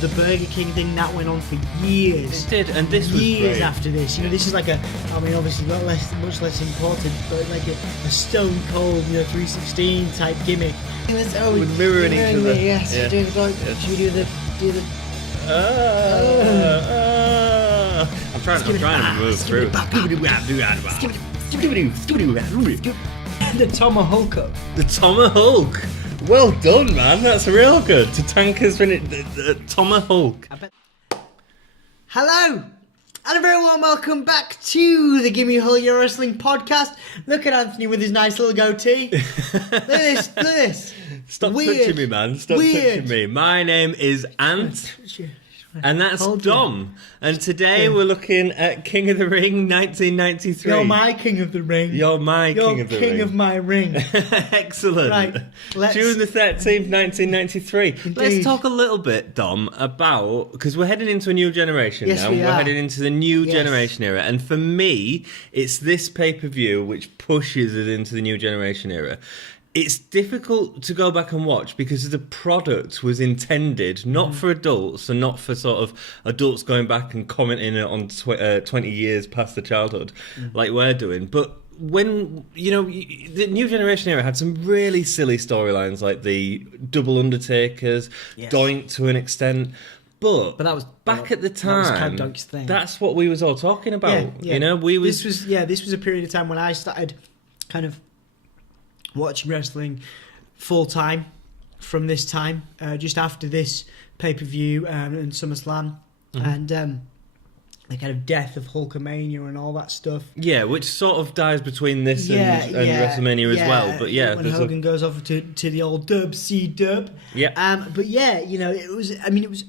the Burger King thing that went on for years. It did, and this was years great. after this. You know, this is like obviously much less important, but like a Stone Cold, 316 type gimmick. We're mirroring each other. Yes, Yeah. Should we do the I'm trying to move through. the Tomahawk up. The Tomahawk. Well done, man. That's real good. Tatanka's been the Tomahawk. Hello, and a very warm welcome back to the Gimme Your Wrestling podcast. Look at Anthony with his nice little goatee. Look at this. Stop Weird. touching me, man. Stop touching me. My name is Ant. And that's Dom. And today we're looking at King of the Ring 1993. You're my King of the Ring. You're my King of the Ring. King of my ring. Excellent. Right, June the 13th, 1993. Indeed. Let's talk a little bit, Dom, about... Because we're heading into a new generation Yes, now. we are. We're heading into the new generation era. And for me, it's this pay-per-view which pushes us into the new generation era. It's difficult to go back and watch because the product was intended not for adults and not for sort of adults going back and commenting on 20 years past the childhood like we're doing. But when, the new generation era had some really silly storylines like the double Undertakers, Doink to an extent. But that was back at the time. That was Doink's thing. That's what we was all talking about. Yeah. This was a period of time when I started kind of watching wrestling full time from this time, just after this pay-per-view and SummerSlam, and the kind of death of Hulkamania and all that stuff. Yeah, which sort of dies between this and WrestleMania as well. But yeah, when Hogan goes off to the old dub, C-dub. Yeah. But yeah, it was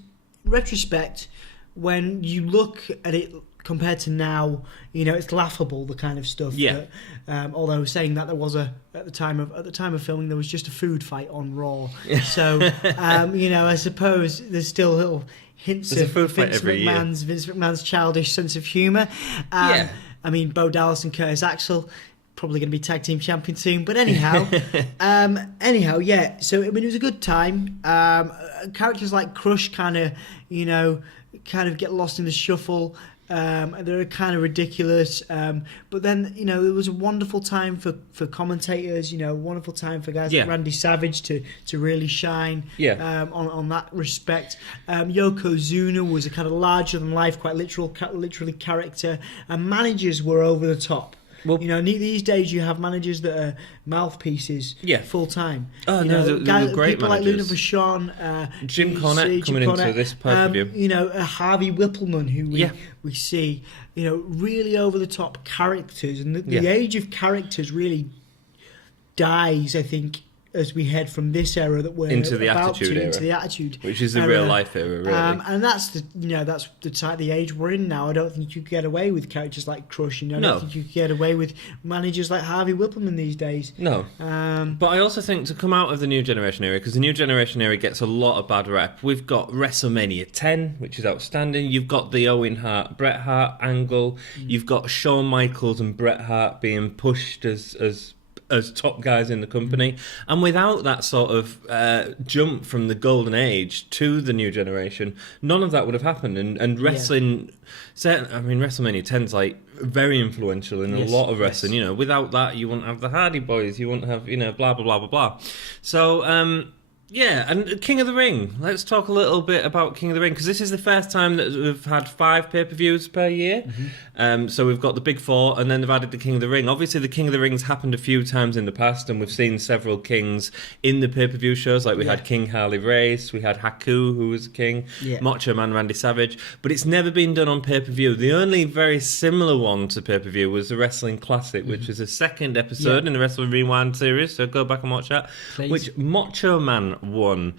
retrospect, when you look at it compared to now, it's laughable, the kind of stuff. Yeah. That, although saying that there was at the time of filming, there was just a food fight on Raw. So I suppose there's still little hints of Vince McMahon's childish sense of humour. Bo Dallas and Curtis Axel probably going to be tag team champions soon. But anyhow, yeah. So it was a good time. Characters like Crush kind of get lost in the shuffle. They're kind of ridiculous, but then it was a wonderful time for commentators. Wonderful time for guys like Randy Savage to really shine. On that respect, Yokozuna was a kind of larger than life, quite literally character, and managers were over the top. Well, these days you have managers that are mouthpieces full time. Oh, they're great people managers. like Luna Vachon, Jim Cornette coming into this pay-per-view. Harvey Whippleman, who we see, really over the top characters, and the age of characters really dies, I think, as we head from this era that we're into the Attitude Era, which is the real life era, really. And that's the age we're in now. I don't think you could get away with characters like Crush. I don't think you could get away with managers like Harvey Whippleman these days. No. But I also think to come out of the new generation era, because the new generation era gets a lot of bad rep. We've got WrestleMania 10, which is outstanding. You've got the Owen Hart, Bret Hart angle. You've got Shawn Michaels and Bret Hart being pushed as top guys in the company, and without that sort of jump from the golden age to the new generation, none of that would have happened. And wrestling, WrestleMania 10's like very influential in a lot of wrestling. Without that, you wouldn't have the Hardy Boys, you wouldn't have blah blah blah blah blah. So and King of the Ring. Let's talk a little bit about King of the Ring, because this is the first time that we've had 5 pay-per-views per year. So we've got the big 4, and then they've added the King of the Ring. Obviously, the King of the Ring's happened a few times in the past, and we've seen several kings in the pay-per-view shows. Like we had King Harley Race, we had Haku, who was king, Macho Man Randy Savage, but it's never been done on pay-per-view. The only very similar one to pay-per-view was the Wrestling Classic, which is a second episode in the Wrestling Rewind series, so go back and watch that, which Macho Man won.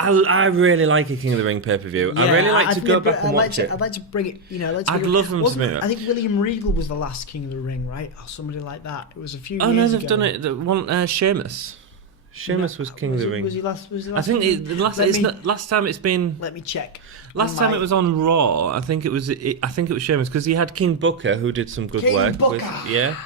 I really like a King of the Ring pay-per-view. I really like to go back and watch it. I'd like to bring it, I'd love them to make it. I think William Regal was the last King of the Ring, right? Or somebody like that. It was a few years ago. Oh, no, they've done it. Sheamus. Sheamus was King of the Ring. Was he last? I think last time it's been... Let me check. Last time it was on Raw, I think it was Sheamus, because he had King Booker, who did some good work. Booker.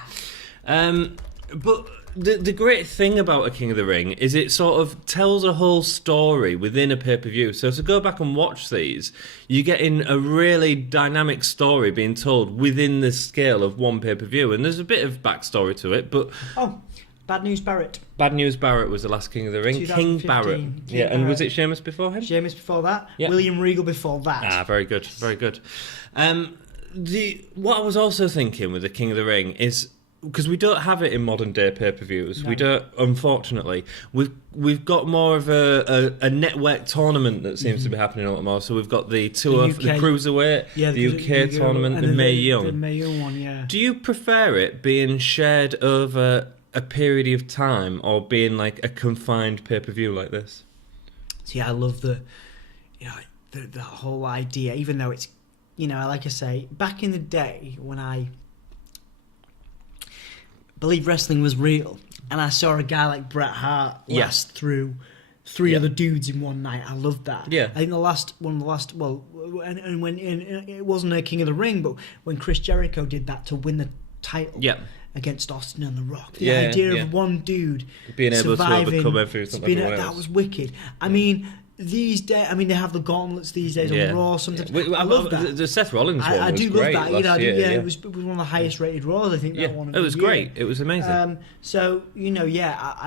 But the great thing about a King of the Ring is it sort of tells a whole story within a pay-per-view. So to go back and watch these, you're getting a really dynamic story being told within the scale of one pay-per-view. And there's a bit of backstory to it, but... Oh, Bad News Barrett. Bad News Barrett was the last King of the Ring. King Barrett. Yeah, and was it Sheamus before him? Sheamus before that. Yeah. William Regal before that. Ah, very good, very good. What I was also thinking with the King of the Ring is... Because we don't have it in modern day pay-per-views. No. We don't, unfortunately. We've got more of a network tournament that seems to be happening a lot more. So we've got the tour, the Cruiserweight, the UK tournament, and the Mae Young. The Mae Young one, yeah. Do you prefer it being shared over a period of time or being like a confined pay-per-view like this? See, I love the whole idea, even though it's, like I say, back in the day when I believe wrestling was real, and I saw a guy like Bret Hart last through three other dudes in one night. I loved that. Yeah, I think when it wasn't a King of the Ring, but when Chris Jericho did that to win the title. Yeah. Against Austin and The Rock, the idea of one dude being able to overcome everything, that was wicked. I mean. These days, they have the gauntlets these days on Raw. Sometimes I love that. The Seth Rollins one I do was love great that. Year, it was one of the highest rated Raws. I think that one. It was great. It was amazing. I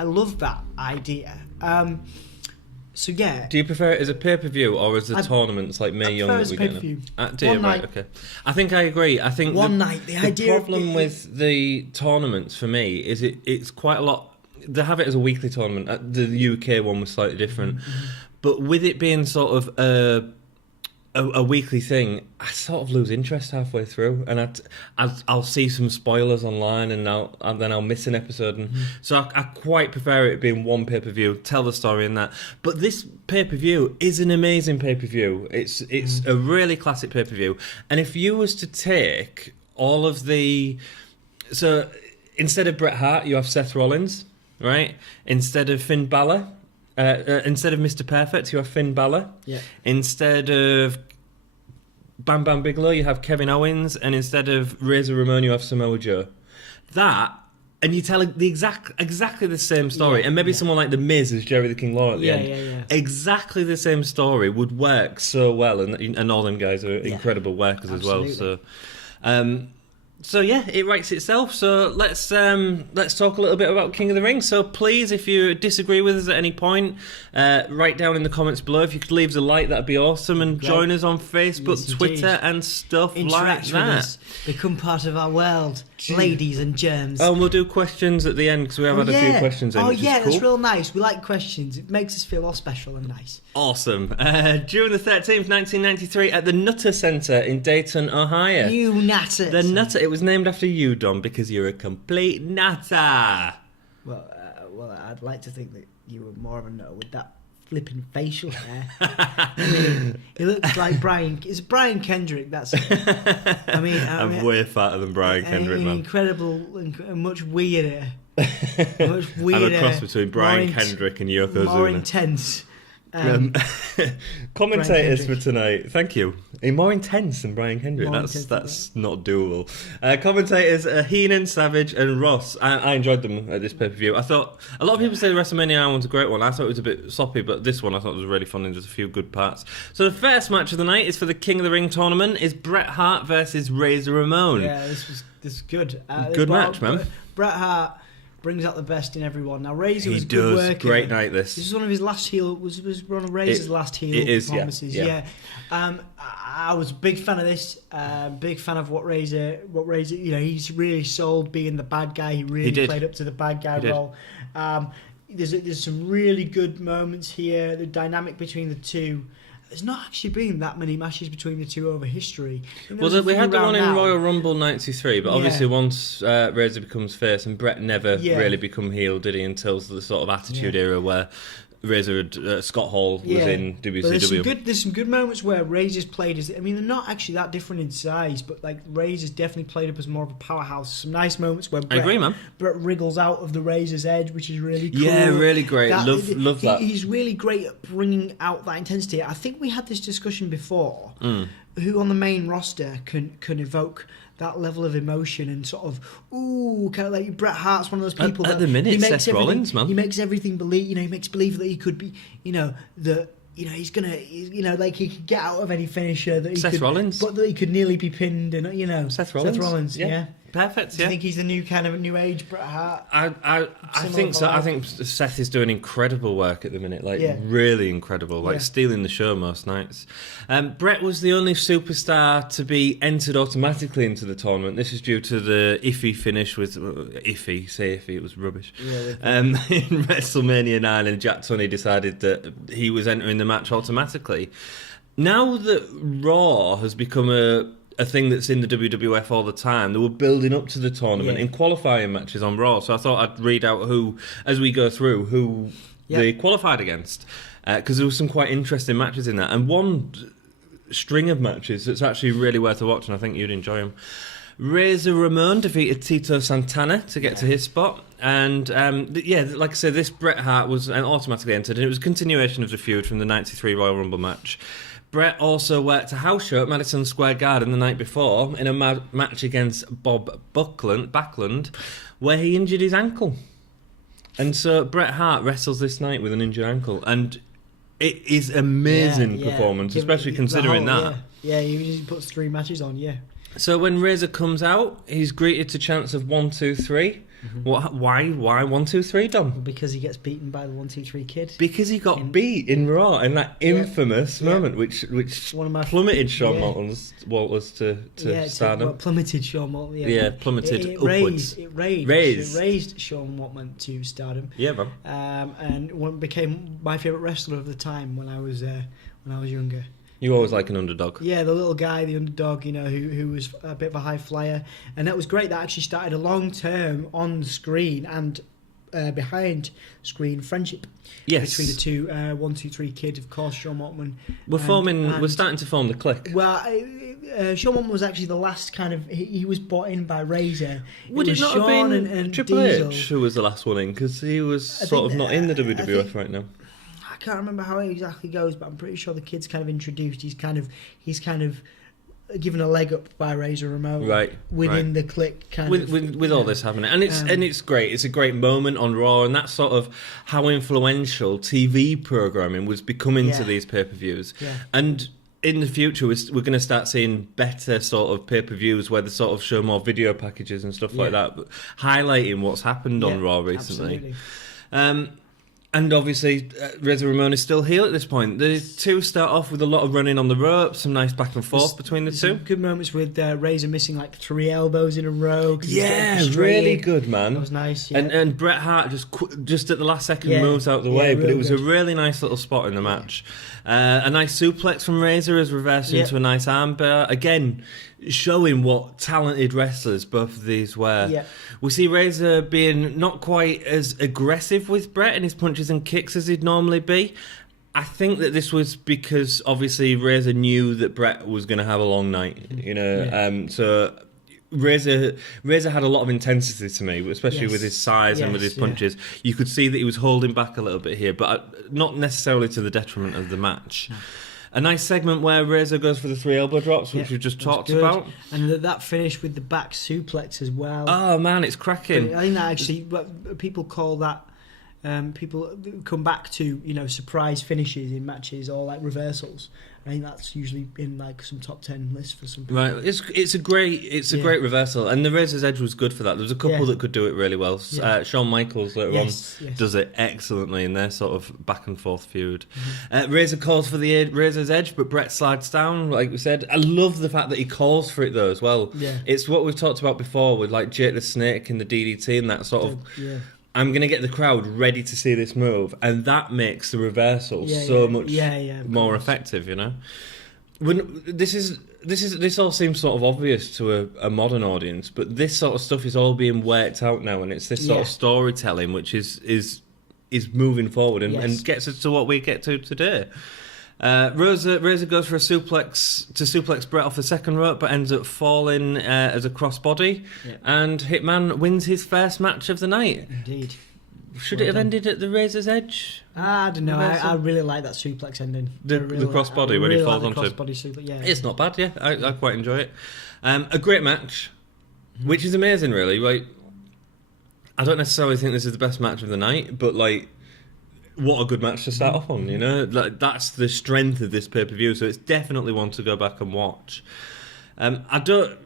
love that idea. Do you prefer it as a pay-per-view or as the tournaments like Mae Young that we're getting? One night. Okay. I think I agree. I think one night. The problem with the tournaments for me is it's quite a lot. They have it as a weekly tournament. The UK one was slightly different. Mm-hmm. But with it being sort of a weekly thing, I sort of lose interest halfway through, and I'll see some spoilers online, and then I'll miss an episode, and so I quite prefer it being one pay-per-view, tell the story in that. But this pay-per-view is an amazing pay-per-view. It's a really classic pay-per-view, and if you was to take all of so instead of Bret Hart, you have Seth Rollins, right? Instead of Finn Balor. Instead of Mr. Perfect, you have Finn Balor. Yeah. Instead of Bam Bam Bigelow, you have Kevin Owens, and instead of Razor Ramon, you have Samoa Joe. And you tell exactly the same story, and maybe someone like The Miz as Jerry the King Lawler at the end. Yeah. Exactly the same story would work so well, and all them guys are incredible workers as well. So it writes itself. So let's talk a little bit about King of the Ring. So please, if you disagree with us at any point, write down in the comments below. If you could leave us a like, that'd be awesome. And join us on Facebook, Twitter, and stuff like that. With us. Become part of our world, ladies and germs. Oh, and we'll do questions at the end because we have had a few questions in. Oh yeah, that's real nice. We like questions. It makes us feel all special and nice. Awesome. June the 13th, 1993, at the Nutter Center in Dayton, Ohio. You nutter. The Nutter. It was named after you, Don, because you're a complete nutter. Well, I'd like to think that you were more of a nutter with that flipping facial hair. It looks like Brian. It's Brian Kendrick. That's it. I'm way fatter than Brian Kendrick, man. Incredible, much weirder. Much weirder. I'm a cross between Brian Kendrick and Yokozuna. More intense. Commentators for tonight. Thank you. More intense than Brian Kendrick. That's not doable. Commentators are Heenan, Savage, and Ross. I enjoyed them at this pay-per-view. I thought a lot of people say the WrestleMania 9 one's a great one. I thought it was a bit sloppy, but this one I thought was really fun and there's a few good parts. So the first match of the night is for the King of the Ring tournament. Is Bret Hart versus Razor Ramon. Yeah, this is good. Good match, man. Bret Hart brings out the best in everyone. Now Razor was a good worker. Great night. This is one of his last heel. Was one of Razor's last heel performances. Yeah. I was a big fan of this. Big fan of what Razor. He's really sold being the bad guy. He really played up to the bad guy role. There's some really good moments here. The dynamic between the two. There's not actually been that many matches between the two over history. Well, we had the one in Royal Rumble '93, but obviously once Razor becomes face, and Bret never really become heel, did he, until the sort of Attitude Era where Razor Scott Hall was in WCW. There's some good moments where Razor's played as. They're not actually that different in size, but like Razor's definitely played up as more of a powerhouse. Some nice moments where Bret, I agree, man. Bret wriggles out of the Razor's edge, which is really cool. Yeah, really great. Love that. He's really great at bringing out that intensity. I think we had this discussion before who on the main roster can evoke that level of emotion and sort of kind of like Bret Hart's one of those people at the minute. He makes Seth Rollins, man. He makes everything believe. He makes believe that he could be. That. He's gonna. Like he could get out of any finisher. That he Seth could, Rollins, but that he could nearly be pinned. And Seth Rollins. Yeah. Perfect. Do you think he's the new kind of new age Bret Hart? I think so. I think Seth is doing incredible work at the minute, really incredible, stealing the show most nights. Bret was the only superstar to be entered automatically into the tournament. This is due to the iffy finish with iffy, it was rubbish. In WrestleMania 9, and Jack Tunney decided that he was entering the match automatically. Now that Raw has become a thing that's in the WWF all the time, they were building up to the tournament in qualifying matches on Raw. So I thought I'd read out who, as we go through, who they qualified against, because there were some quite interesting matches in that, and one string of matches that's actually really worth a watch, and I think you'd enjoy them. Ramon defeated Tito Santana to get to his spot, and like I said, this Bret Hart was automatically entered, and it was a continuation of the feud from the '93 Royal Rumble match. Bret also worked a house show at Madison Square Garden the night before in a match against Bob Backlund, where he injured his ankle. And so Bret Hart wrestles this night with an injured ankle, and it is amazing performance, especially considering that. Yeah, he puts 3 matches on, So when Razor comes out, he's greeted to chants of 1, 2, 3. Why 1, 2, 3, Dom? Because he gets beaten by the 1, 2, 3 kid. Because he got beat in Raw in that infamous moment, which one of my plummeted Shawn Walters to stardom. Plummeted Shawn Walters. Plummeted upwards. It raised Shawn Walters to stardom. Yeah, man. And became my favourite wrestler of the time when I was younger. You always like an underdog. Yeah, the little guy, the underdog, who was a bit of a high flyer. And that was great. That actually started a long-term on-screen and behind-screen friendship between the two. 1, 2, 3 kid, of course, Shawn Waltman. We're starting to form the clique. Well, Shawn Waltman was actually the last kind of... He was brought in by Razor. Would it not Shawn have been Triple H who was the last one in? Because he was sort of not in the WWF right now. I can't remember how it exactly goes, but I'm pretty sure the kid's kind of introduced. He's kind of given a leg up by Razor Ramon within the clique. With all this happening, and it's great. It's a great moment on Raw, and that's sort of how influential TV programming was becoming to these pay-per-views. And in the future, we're going to start seeing better sort of pay-per-views where they sort of show more video packages and stuff like that, but highlighting what's happened on Raw recently. Absolutely. And obviously, Razor Ramon is still heel at this point. The two start off with a lot of running on the ropes, some nice back and forth between the two. Good moments with Razor missing like 3 elbows in a row. Yeah, really good, man. That was nice. Yeah. And Bret Hart just at the last second moves out the way, but it was a really nice little spot in the match. A nice suplex from Razor is reversed into a nice armbar. Again, showing what talented wrestlers both of these were. Yeah. We see Razor being not quite as aggressive with Bret in his punches and kicks as he'd normally be. I think that this was because obviously Razor knew that Bret was going to have a long night, so Razor had a lot of intensity to me, especially with his size and with his punches. You could see that he was holding back a little bit here, but not necessarily to the detriment of the match. No. A nice segment where Razor goes for the 3 elbow drops, which we just talked about. And that finish with the back suplex as well. Oh, man, it's cracking. I think that actually, people call that, people come back to, surprise finishes in matches or like reversals. I think that's usually in like some top 10 lists for some people. Right, it's a great reversal, and the Razor's Edge was good for that. There was a couple that could do it really well. Shawn Michaels later on does it excellently in their sort of back and forth feud. Razor calls for the Razor's Edge, but Bret slides down, like we said. I love the fact that he calls for it though as well. Yeah. It's what we've talked about before with like Jake the Snake and the DDT and that sort of. I'm going to get the crowd ready to see this move, and that makes the reversal so much more effective. When this all seems sort of obvious to a modern audience, but this sort of stuff is all being worked out now, and it's this sort of storytelling which is moving forward and gets us to what we get to today. Razor goes for a suplex Bret off the second rope, but ends up falling as a crossbody, and Hitman wins his first match of the night. Indeed. Should it have ended at the Razor's Edge? I don't know. I really like that suplex ending. The crossbody when he falls onto it. Yeah. It's not bad, yeah. I quite enjoy it. A great match, which is amazing, really. Like, I don't necessarily think this is the best match of the night, but like, what a good match to start off on, you know? Like, that's the strength of this pay-per-view, so it's definitely one to go back and watch. I don't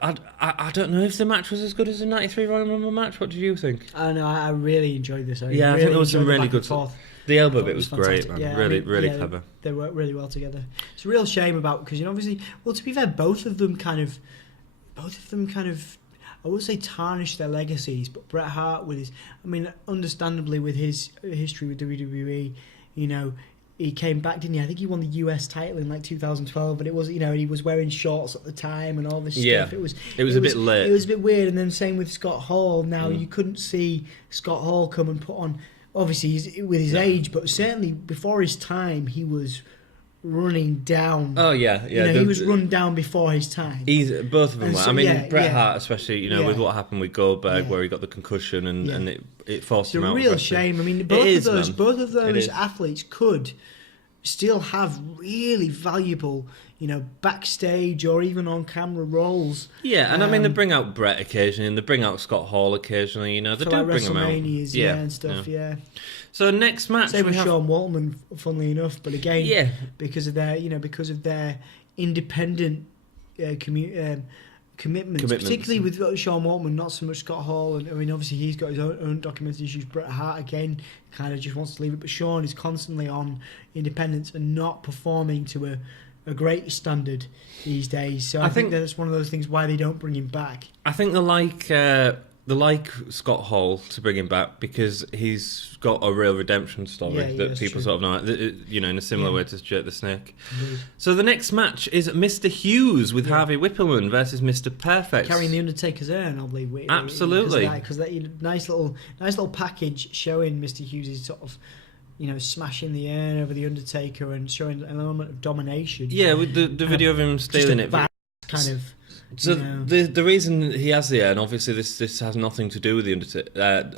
know if the match was as good as the 93 Royal Rumble match. What do you think? I know, I really enjoyed this. I think there was some really good stuff. The elbow bit was great, man. Yeah, really clever. They worked really well together. It's a real shame because, you know, obviously, well, to be fair, both of them kind of, I would say tarnished their legacies, but Bret Hart with his, I mean, understandably with his history with WWE, you know, he came back, didn't he? I think he won the US title in like 2012, but it was, you know, he was wearing shorts at the time and all this stuff. It was a bit late. It was a bit weird. And then same with Scott Hall. Now you couldn't see Scott Hall come and put on, obviously with his age, but certainly before his time, he was running down. Oh yeah. You know, he was run down before his time. Both of them were. So, I mean, Bret Hart especially, you know, with what happened with Goldberg, where he got the concussion and it forced him out. It's a real shame. I mean, both of those athletes could still have really valuable, you know, backstage or even on camera roles. Yeah, and I mean, they bring out Bret occasionally, and they bring out Scott Hall occasionally. You know, they do like bring them out. And stuff. Yeah. So next match, same with Shawn Waltman, funnily enough, but again, because of their independent commitments, particularly with Shawn Waltman, not so much Scott Hall. And I mean, obviously he's got his own documented issues. Bret Hart again kind of just wants to leave it, but Shawn is constantly on independence and not performing to a great standard these days. So I think that's one of those things why they don't bring him back. I think they like Scott Hall to bring him back because he's got a real redemption story that people sort of know, you know, in a similar way to Jake the Snake. Indeed. So the next match is Mr Hughes with Harvey Whippleman versus Mr Perfect. Carrying the Undertaker's urn, I believe. Absolutely. Because that nice little package showing Mr Hughes' sort of, you know, smashing the urn over the Undertaker and showing an element of domination. Yeah, with the video of him stealing it. Kind of. So the reason he has the urn, obviously this has nothing to do with the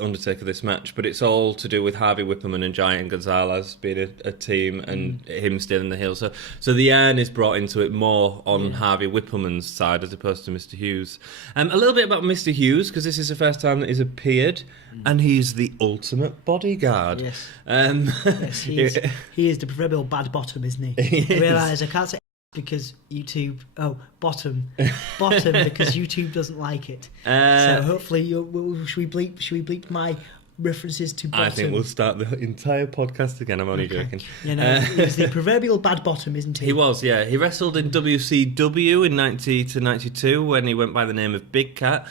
Undertaker this match, but it's all to do with Harvey Whippleman and Giant Gonzalez being a team and him stealing the heel. So the urn is brought into it more on Harvey Whippleman's side as opposed to Mr Hughes. A little bit about Mr Hughes, because this is the first time that he's appeared, and he's the ultimate bodyguard. Yes. Yes, he is the proverbial bad bottom, isn't he? I realise I can't say because YouTube, bottom because YouTube doesn't like it. So hopefully, should we bleep my references to bottom? I think we'll start the entire podcast again. I'm only joking. You know, he's the proverbial bad bottom, isn't he? He was, yeah. He wrestled in WCW in 90 to 92 when he went by the name of Big Cat.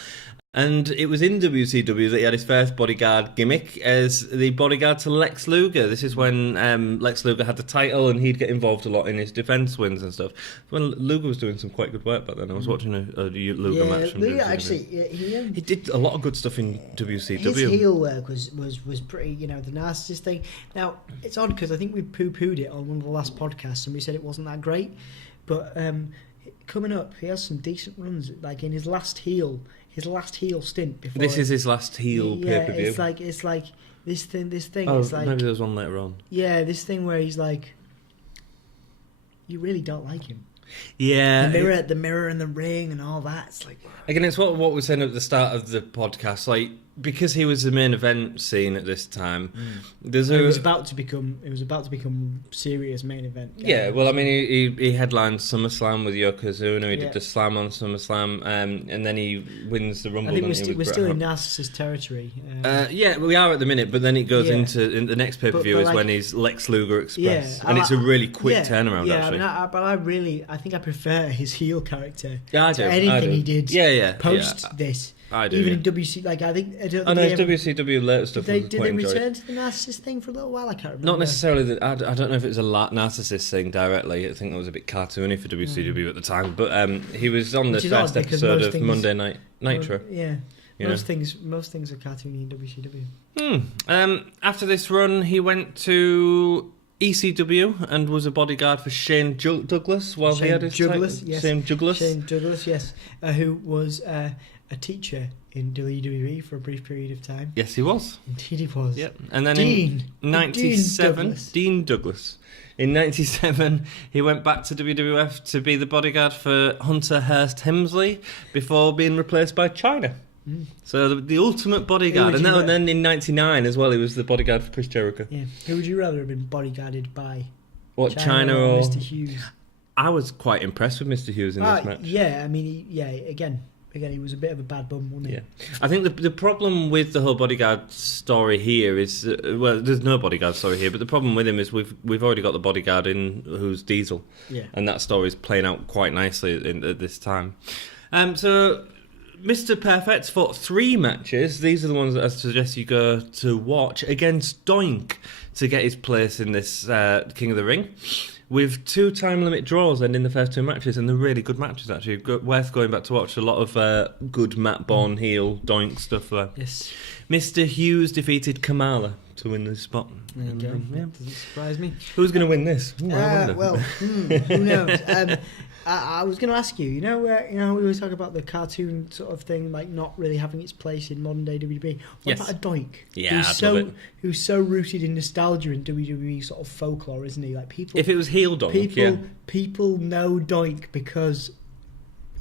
And it was in WCW that he had his first bodyguard gimmick as the bodyguard to Lex Luger. This is when Lex Luger had the title and he'd get involved a lot in his defence wins and stuff. When Luger was doing some quite good work back then. I was watching a Luger match from Luger WCW. actually, he did a lot of good stuff in WCW. His heel work was pretty, you know, the narcissist thing. Now, it's odd because I think we poo-pooed it on one of the last podcasts and we said it wasn't that great. But coming up, he has some decent runs, like in his last heel stint before. This is his last heel pay-per-view. It's like this thing. Oh, it's like, maybe there's one later on. Yeah, this thing where he's like, you really don't like him. Yeah, the mirror in the ring and all that. It's like, again, it's what we were saying at the start of the podcast. Like, because he was the main event scene at this time, it was about to become serious main event. Yeah, well, I mean, he headlined SummerSlam with Yokozuna. He did the Slam on SummerSlam, and then he wins the Rumble. I think we're still in narcissist territory. Yeah, we are at the the minute, but then it goes into the next pay-per-view is when he's Lex Luger Express, and it's a really quick turnaround. Yeah, actually. I think I prefer his heel character. Yeah, I do. To anything he did. Post this. I do. Even in WC, like I think. WCW later stuff. Did they return to the narcissist thing for a little while? I can't remember. Not necessarily. I don't know if it was a narcissist thing directly. I think that was a bit cartoony for WCW at the time. But he was on the first episode of Monday Night Nitro. Most things are cartoony in WCW. After this run, he went to ECW and was a bodyguard for Shane Douglas while he had his Douglas, yes. Shane Douglas. Shane Douglas, yes, who was a teacher in WWE for a brief period of time. Yes, he was. Indeed he was. Yep. And then Dean. in 97, Dean Douglas. In 97, he went back to WWF to be the bodyguard for Hunter Hearst Helmsley before being replaced by Chyna. So the ultimate bodyguard. And then in 99 as well, he was the bodyguard for Chris Jericho. Yeah. Who would you rather have been bodyguarded by? What, Chyna or Mr Hughes? I was quite impressed with Mr Hughes in this match. Yeah, I mean, again, he was a bit of a bad bum, wasn't he? Yeah. I think the problem with the whole bodyguard story here is, well, there's no bodyguard story here, but the problem with him is we've already got the bodyguard in who's Diesel. Yeah. And that story is playing out quite nicely at this time. So Mr Perfect fought 3 matches. These are the ones that I suggest you go to watch against Doink to get his place in this King of the Ring. With 2 time limit draws ending the first 2 matches, and they're really good matches actually. Worth going back to watch. A lot of good Matt Bourne heel Doink stuff there. Yes. Mr Hughes defeated Kamala to win this spot. There you go. Yeah. Doesn't surprise me. Who's going to win this? Ooh, I wonder. Who knows? I was going to ask you. You know, we always talk about the cartoon sort of thing, like not really having its place in modern day WWE. What about a Doink? Yeah, love it. Who's so rooted in nostalgia and WWE sort of folklore, isn't he? Like people. If it was heel Doink, people know Doink because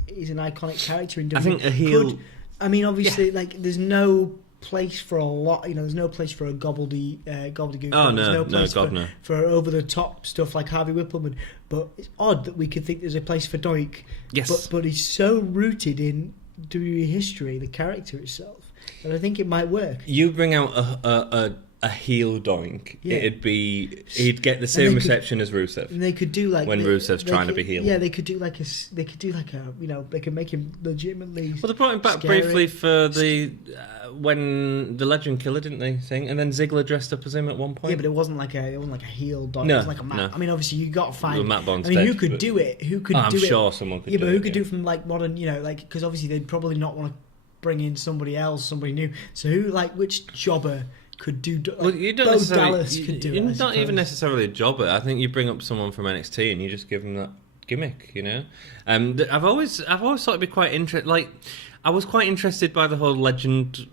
he's an iconic character in WWE. I think a heel. Obviously, like there's no place for a lot. There's no place for a gobbledygook. Oh no, there's no place no. for over the top stuff like Harvey Whippleman. But it's odd that we could think there's a place for Doink. Yes, but he's so rooted in WWE history, the character itself, that I think it might work. You bring out a heel Doink, he'd get the same reception as Rusev. And they could do like when Rusev's trying to be heel. Yeah, they could do like a they could make him legitimately. Well, they brought him back briefly for the when the Legend Killer, didn't they think? And then Ziggler dressed up as him at one point. Yeah, but it wasn't like a heel Doink. No, it was like a Matt. No. Obviously you got to find. Matt Bond's who could do it? Who could do it? I'm sure someone could. do it. Yeah, but who could do it from like modern? Because obviously they'd probably not want to bring in somebody else, somebody new. So which jobber could do? Well, you don't necessarily. Dallas could do you're it, not even necessarily a jobber. I think you bring up someone from NXT and you just give them that gimmick. I've always thought it'd be quite interesting. Like, I was quite interested by the whole Legend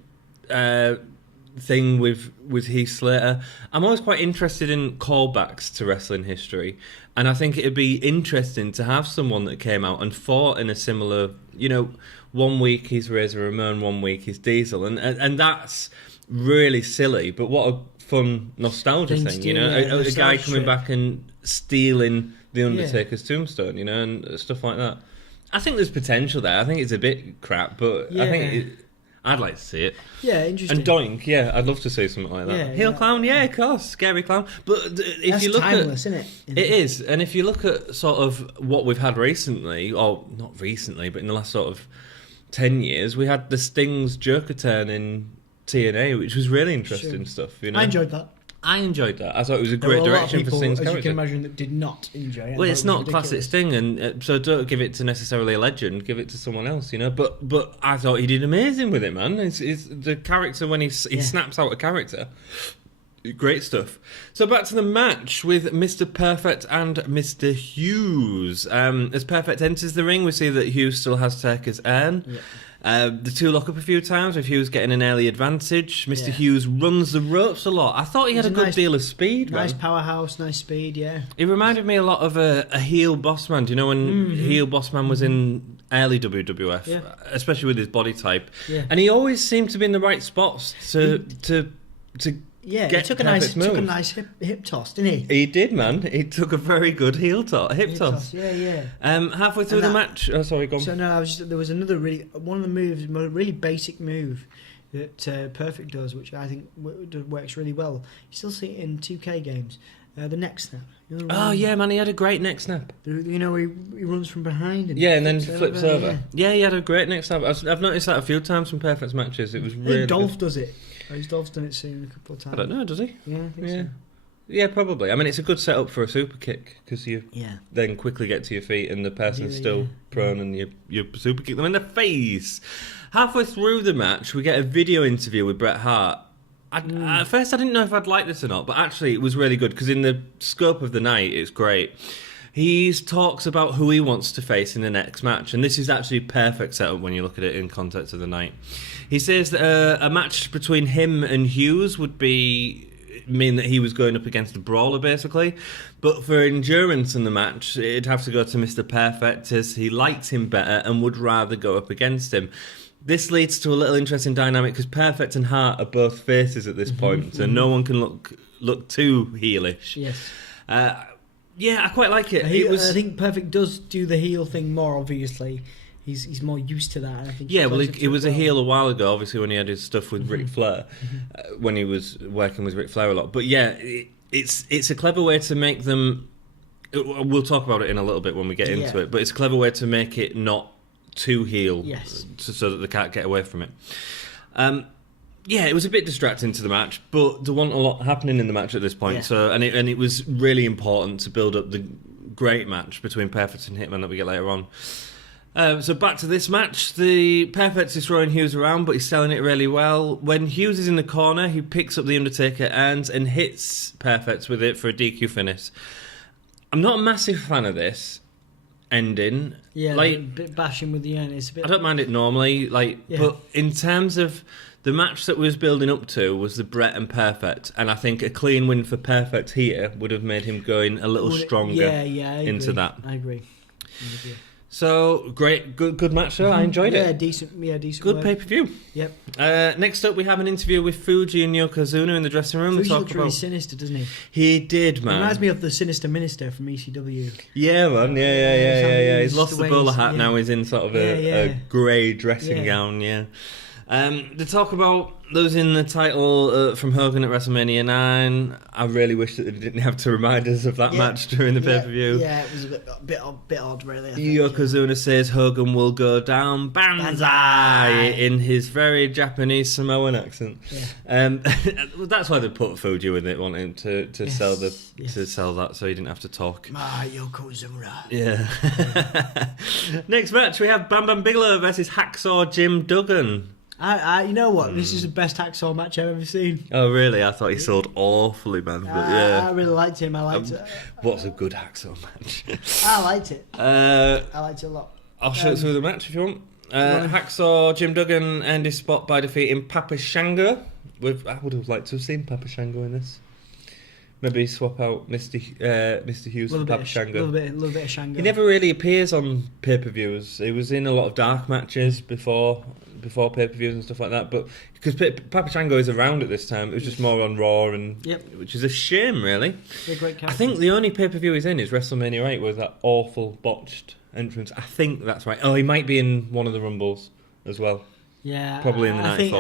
thing with Heath Slater. I'm always quite interested in callbacks to wrestling history, and I think it'd be interesting to have someone that came out and fought in a similar. 1 week he's Razor Ramon, 1 week he's Diesel, and that's really silly, but what a fun nostalgia thing, a guy coming back and stealing the Undertaker's tombstone, and stuff like that. I think there's potential there. I think it's a bit crap, but I think I'd like to see it. Yeah, interesting. And Doink, I'd love to see something like that. Yeah, heel clown, of course, scary clown. But if that's you look timeless, isn't it? It is, and if you look at sort of what we've had recently, or not recently, but in the last sort of 10 years, we had the Sting's Joker turn in TNA, which was really interesting stuff. I enjoyed that. I thought it was a great direction for Sting's character. As you can imagine, that did not enjoy it. Well, it's not classic Sting, and so don't give it to necessarily a legend. Give it to someone else, But I thought he did amazing with it, man. It's the character when he snaps out a character. Great stuff. So back to the match with Mr. Perfect and Mr. Hughes. As Perfect enters the ring, we see that Hughes still has Taker's urn. Yeah. The two lock up a few times with Hughes getting an early advantage. Mr. Hughes runs the ropes a lot. I thought he had a good deal of speed. Nice powerhouse, nice speed, yeah. He reminded me a lot of a heel Bossman. Do you know when heel Bossman was in early WWF? Especially with his body type. Yeah. And he always seemed to be in the right spots to he took a nice hip toss, didn't he? He did, man. He took a very good hip toss. Yeah. Halfway through the match. Oh, sorry, go on. So no, there was another one of the moves, a really basic move that Perfect does, which I think works really well. You still see it in 2K games. The neck snap. Oh yeah, man, he had a great neck snap. He runs from behind and then flips over. Yeah, he had a great neck snap. I've noticed that a few times from Perfect's matches. It was really. Dolph does it. Dolph's done it soon a couple of times. I don't know, does he? Yeah, I think so. Yeah, probably. I mean, it's a good setup for a super kick because you then quickly get to your feet and the person's still prone and you super kick them in the face. Halfway through the match, we get a video interview with Bret Hart. At first, I didn't know if I'd like this or not, but actually, it was really good because in the scope of the night, it's great. he talks about who he wants to face in the next match, and this is actually perfect setup when you look at it in context of the night. He says that a match between him and Hughes would mean that he was going up against a brawler, basically. But for endurance in the match, it'd have to go to Mr. Perfect, as he likes him better and would rather go up against him. This leads to a little interesting dynamic, because Perfect and Hart are both faces at this point, so no one can look too heelish. Yes. Yeah, I quite like it. I think Perfect does do the heel thing more, obviously. He's more used to that. I think he was a heel a while ago, obviously, when he had his stuff with Ric Flair, when he was working with Ric Flair a lot. But yeah, it's a clever way to make them... We'll talk about it in a little bit when we get into it, but it's a clever way to make it not too heel, so that they can't get away from it. Yeah, it was a bit distracting to the match, but there wasn't a lot happening in the match at this point. Yeah. So, and it was really important to build up the great match between Perfect and Hitman that we get later on. So back to this match, the Perfect is throwing Hughes around, but he's selling it really well. When Hughes is in the corner, he picks up the Undertaker and hits Perfect with it for a DQ finish. I'm not a massive fan of this ending. Yeah, like, a bit bashing with the end. It's a bit... I don't mind it normally, but in terms of the match that was building up to was the Bret and Perfect, and I think a clean win for Perfect here would have made him going a little stronger into that. I agree. So great, good match though. I enjoyed it. Decent. Good pay-per-view. Yep. Next up, we have an interview with Fuji and Yokozuna in the dressing room. Fuji looked really sinister, doesn't he? He did, man. It reminds me of the Sinister Minister from ECW. Yeah, man. Yeah. He's lost the bowler hat now. He's in sort of a grey dressing gown. Yeah. They talk about losing the title from Hogan at WrestleMania 9. I really wish that they didn't have to remind us of that match during the pay-per-view. Yeah, it was a bit odd, really. Yokozuna says Hogan will go down Banzai in his very Japanese Samoan accent. Yeah. That's why they put Fuji with it, wanting to sell to sell that, so he didn't have to talk. My Yokozuna. Yeah. Next match, we have Bam Bam Bigelow versus Hacksaw Jim Duggan. You know what? This is the best Hacksaw match I've ever seen. Oh, really? I thought he sold awfully, man. But I really liked him. I liked it. What's a good Hacksaw match? I liked it. I liked it a lot. I'll show through the match if you want. Hacksaw Jim Duggan earned his spot by defeating Papa Shango. I would have liked to have seen Papa Shango in this. Maybe swap out Mr. Hughes for Papa Shango. A little bit of Shango. He never really appears on pay-per-views. He was in a lot of dark matches before pay-per-views and stuff like that, but because Papa Shango is around at this time, it was just more on Raw, which is a shame, really. They're great characters. I think the only pay-per-view he's in is WrestleMania 8, with that awful botched entrance. I think that's right. Oh, he might be in one of the Rumbles as well. Yeah, probably in the 94.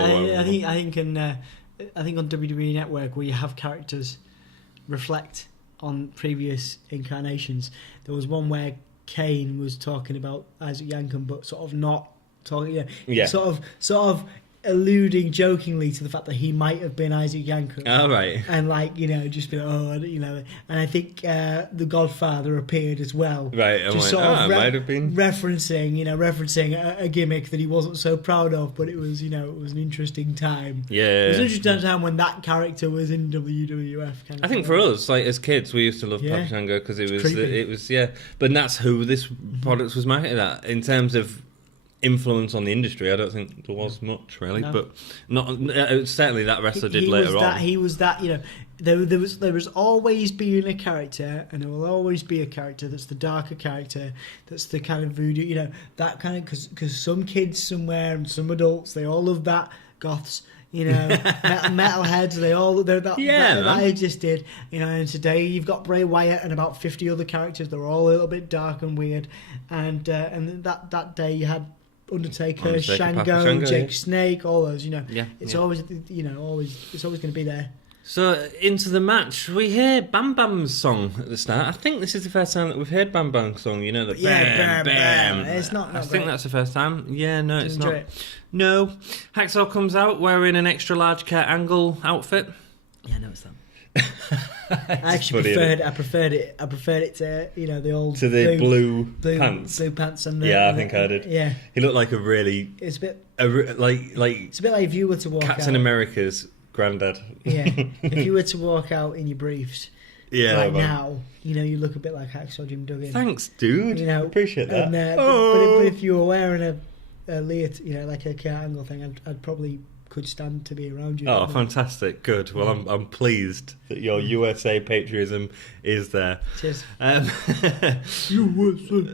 I think on WWE Network, where you have characters reflect on previous incarnations, there was one where Kane was talking about Isaac Yankem, but sort of not talking, sort of alluding jokingly to the fact that he might have been Isaac Yankem. Oh, right. And just be like, and I think the Godfather appeared as well. Right, might have been referencing a gimmick that he wasn't so proud of, but it was an interesting time. Yeah, it was an interesting time when that character was in WWF. I think for us, like as kids, we used to love Papa Shango because it was but that's who this product was marketed at in terms of influence on the industry. I don't think there was much really, but not certainly that wrestler did later on. He was that. There was always being a character, and there will always be a character that's the darker character, that's the kind of voodoo, that kind of, because some kids somewhere and some adults, they all love that. Goths, metalheads, that existed, and today you've got Bray Wyatt and about 50 other characters. They're all a little bit dark and weird, and that day you had Undertaker, Shango, Jake Snake, all those, it's always, it's always going to be there. So into the match, we hear Bam Bam's song at the start. I think this is the first time that we've heard Bam Bam's song. The bam, bam. It's not. I think that's the first time. Yeah, no, it's not. It. No, Hacksaw comes out wearing an extra large Kurt Angle outfit. Yeah, no, it's not. I actually preferred it to the old to the blue pants. Blue pants and I think I did. Yeah, he looked like a really. It's a bit like it's a bit like if you were to walk Captain America's granddad. Yeah, if you were to walk out in your briefs right now, you know, you look a bit like Hacksaw Jim Duggan. Thanks, dude. You know, appreciate that. And, but if you were wearing a leot, you know, like a Kurt Angle thing, I'd probably could stand to be around you. Oh, fantastic! Good. Well, I'm pleased that your USA patriotism is there. Cheers. USA.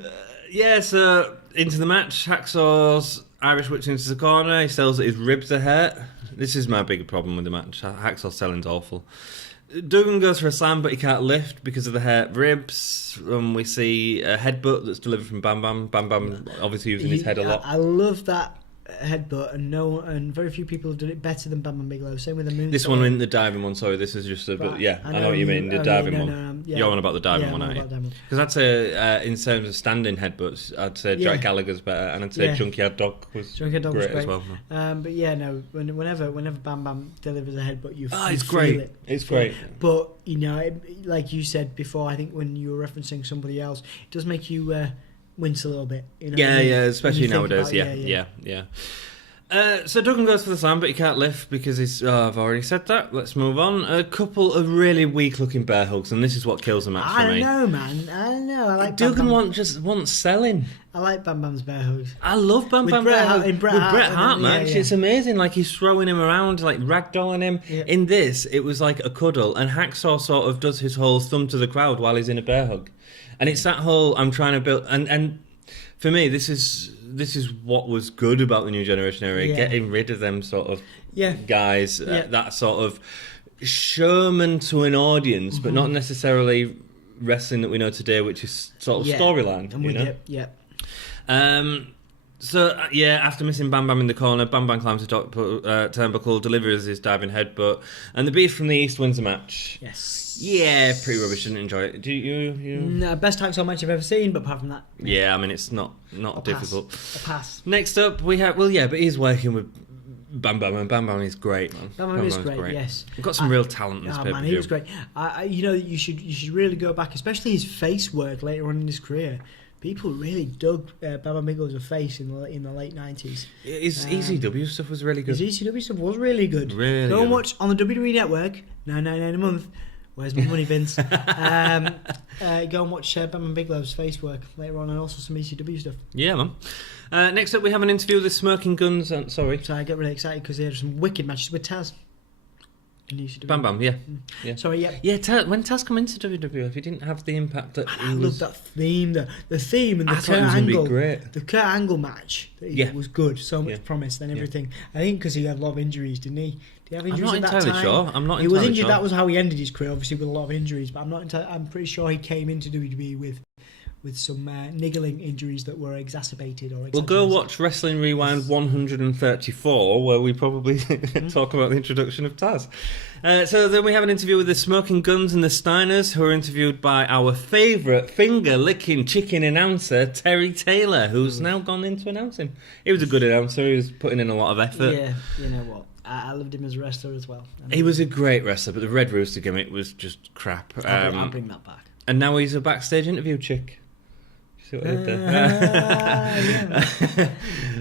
Yeah. So into the match, Hacksaw's Irish whips into the corner. He sells that his ribs are hurt. This is my big problem with the match. Hacksaw's selling's awful. Duggan goes for a slam, but he can't lift because of the hurt ribs. We see a headbutt that's delivered from Bam Bam. Bam Bam obviously using his head a lot. I love that headbutt, and very few people have done it better than Bam Bam Bigelow. Same with the moonsault. This one in the diving one. Sorry, this is just a. But yeah, I know what you mean. The diving one. You're on about the diving one, aren't you? Because I'd say in terms of standing headbutts, I'd say Jack Gallagher's better, and I'd say Junkyard Dog was great as well. But yeah, no. Whenever Bam Bam delivers a headbutt, you it's great. It's great. But you know, like you said before, I think when you were referencing somebody else, it does make you wince a little bit. You know especially nowadays. Yeah. So Duggan goes for the slam, but he can't lift because he's... I've already said that. Let's move on. A couple of really weak-looking bear hugs, and this is what kills the match for me. I know, man. I know. I like Duggan wants selling. I like Bam Bam's bear hugs. I love Bam Bam bear hugs. With Bret Hart, man. Yeah. It's amazing. Like, he's throwing him around, like, ragdolling him. Yeah. In this, it was like a cuddle, and Hacksaw sort of does his whole thumb to the crowd while he's in a bear hug. And it's that whole, I'm trying to build... And for me, this is what was good about the New Generation era, getting rid of them sort of guys, that sort of showman to an audience, but not necessarily wrestling that we know today, which is sort of storyline. I'm with you. Yeah. After missing Bam Bam in the corner, Bam Bam climbs the top turnbuckle, delivers his diving headbutt, and the Beast from the East wins the match. Yes. Yeah, pretty rubbish. Didn't enjoy it. Do you? No, best Hacksaw match I've ever seen, but apart from that, yeah, I mean it's not difficult. A pass. Next up, we have but he's working with Bam Bam, and Bam Bam is great, man. Bam Bam is great. Yes, we've got some real talent in this pay-per-view. Man, he was great. You know, you should really go back, especially his face work later on in his career. People really dug Bam Bam Bigelow as a face in the late 90s. His ECW stuff was really good. His ECW stuff was really good. Really go good. And watch on the WWE Network, $9.99 a month. Where's my money, Vince? Go and watch Bam Bam Bigelow's face work later on, and also some ECW stuff. Yeah, man. Next up, we have an interview with the Smirking Guns. Sorry, I get really excited because they had some wicked matches with Taz. In ECW. Bam Bam, yeah. Sorry, yeah. Yeah, when Taz come into WWF, he didn't have the impact that I love that theme, the theme and the Kurt Angle. Great. The Kurt Angle match was good, so much promise and everything. I think because he had a lot of injuries, didn't he? Did he have injuries at that time? I'm not entirely sure. He was injured. Sure. That was how he ended his career, obviously with a lot of injuries. But I'm pretty sure he came into WWE with some niggling injuries that were exacerbated or. We'll go watch Wrestling Rewind 134, where we probably talk about the introduction of Taz. So then we have an interview with the Smoking Guns and the Steiners, who are interviewed by our favourite finger-licking chicken announcer, Terry Taylor, who's now gone into announcing. He was a good announcer. He was putting in a lot of effort. Yeah, you know what? I loved him as a wrestler as well. He was a great wrestler, but the Red Rooster gimmick was just crap. I'll bring that back. And now he's a backstage interview chick. See what I did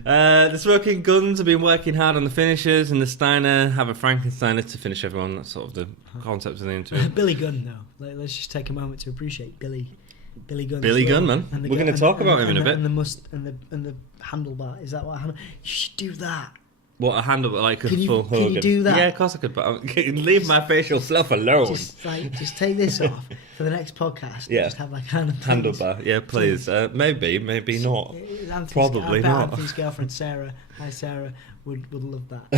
there? The Smoking Guns have been working hard on the finishers, and the Steiner have a Frankensteiner to finish everyone. That's sort of the concept of the interview. Billy Gunn, though. Let's just take a moment to appreciate Billy Gunn. Billy Gunn, man. We're going to talk about him in a bit. And the handlebar. Is that what? You should do that. What, a handle like a full Hogan? Can you do that? Yeah, of course I could, but leave my facial self alone. Just take this off for the next podcast. Yeah. Just have like handlebar. Yeah, please. Maybe not. Probably not. Anthony's girlfriend Sarah. Hi Sarah. Would love that.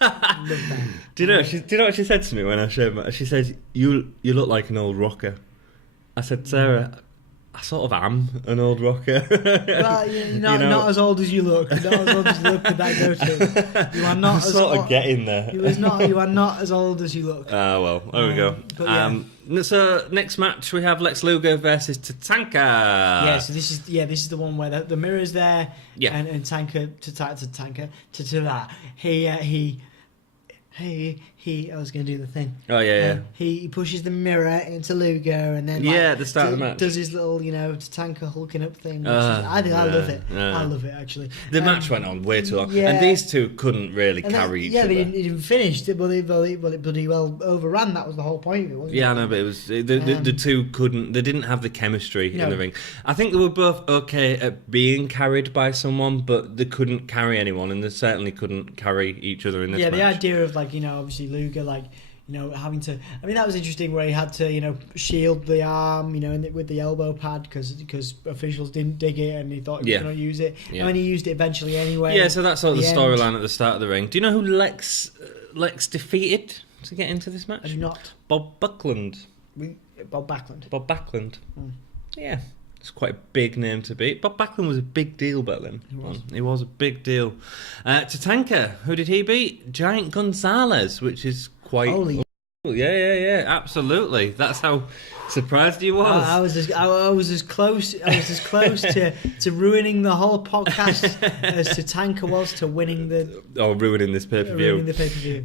Love that. Do you know what she said to me when I showed her? She said, "You look like an old rocker." I said, "Sarah, I sort of am an old rocker." Well, not as old as you look. Not as old as you look could that go to. You are not I'm as sort of getting there. You are not as old as you look. Well, there we go. So next match we have Lex Luger versus Tatanka. Yeah, so this is the one where the mirror's there. Yeah. And Tanka to that. He I was going to do the thing. Oh, yeah. He pushes the mirror into Luger and then at the start of the match does his little, Tatanka hulking up thing. I love it. I love it, actually. The match went on way too long. And these two couldn't really carry each other. Yeah, they didn't finish. It bloody well overran. That was the whole point of it, wasn't it? Yeah, I know, but it was the two couldn't. They didn't have the chemistry in the ring. I think they were both okay at being carried by someone, but they couldn't carry anyone, and they certainly couldn't carry each other in this match. Yeah, the idea of obviously Luger having to. I mean, that was interesting where he had to shield the arm with the elbow pad because officials didn't dig it and he thought he was going to use it. Yeah. And he used it eventually anyway. Yeah, so that's sort of the storyline at the start of the ring. Do you know who Lex defeated to get into this match? I do not. Bob Backlund. Bob Backlund. Yeah. It's quite a big name to beat. Bob Backlund was a big deal back then. He was a big deal. Tatanka, who did he beat? Giant Gonzalez, which is quite... Holy... Yeah, absolutely. That's how surprised you was. I was as close to ruining the whole podcast as Tatanka was to winning ruining this pay-per-view. Ruining the pay-per-view.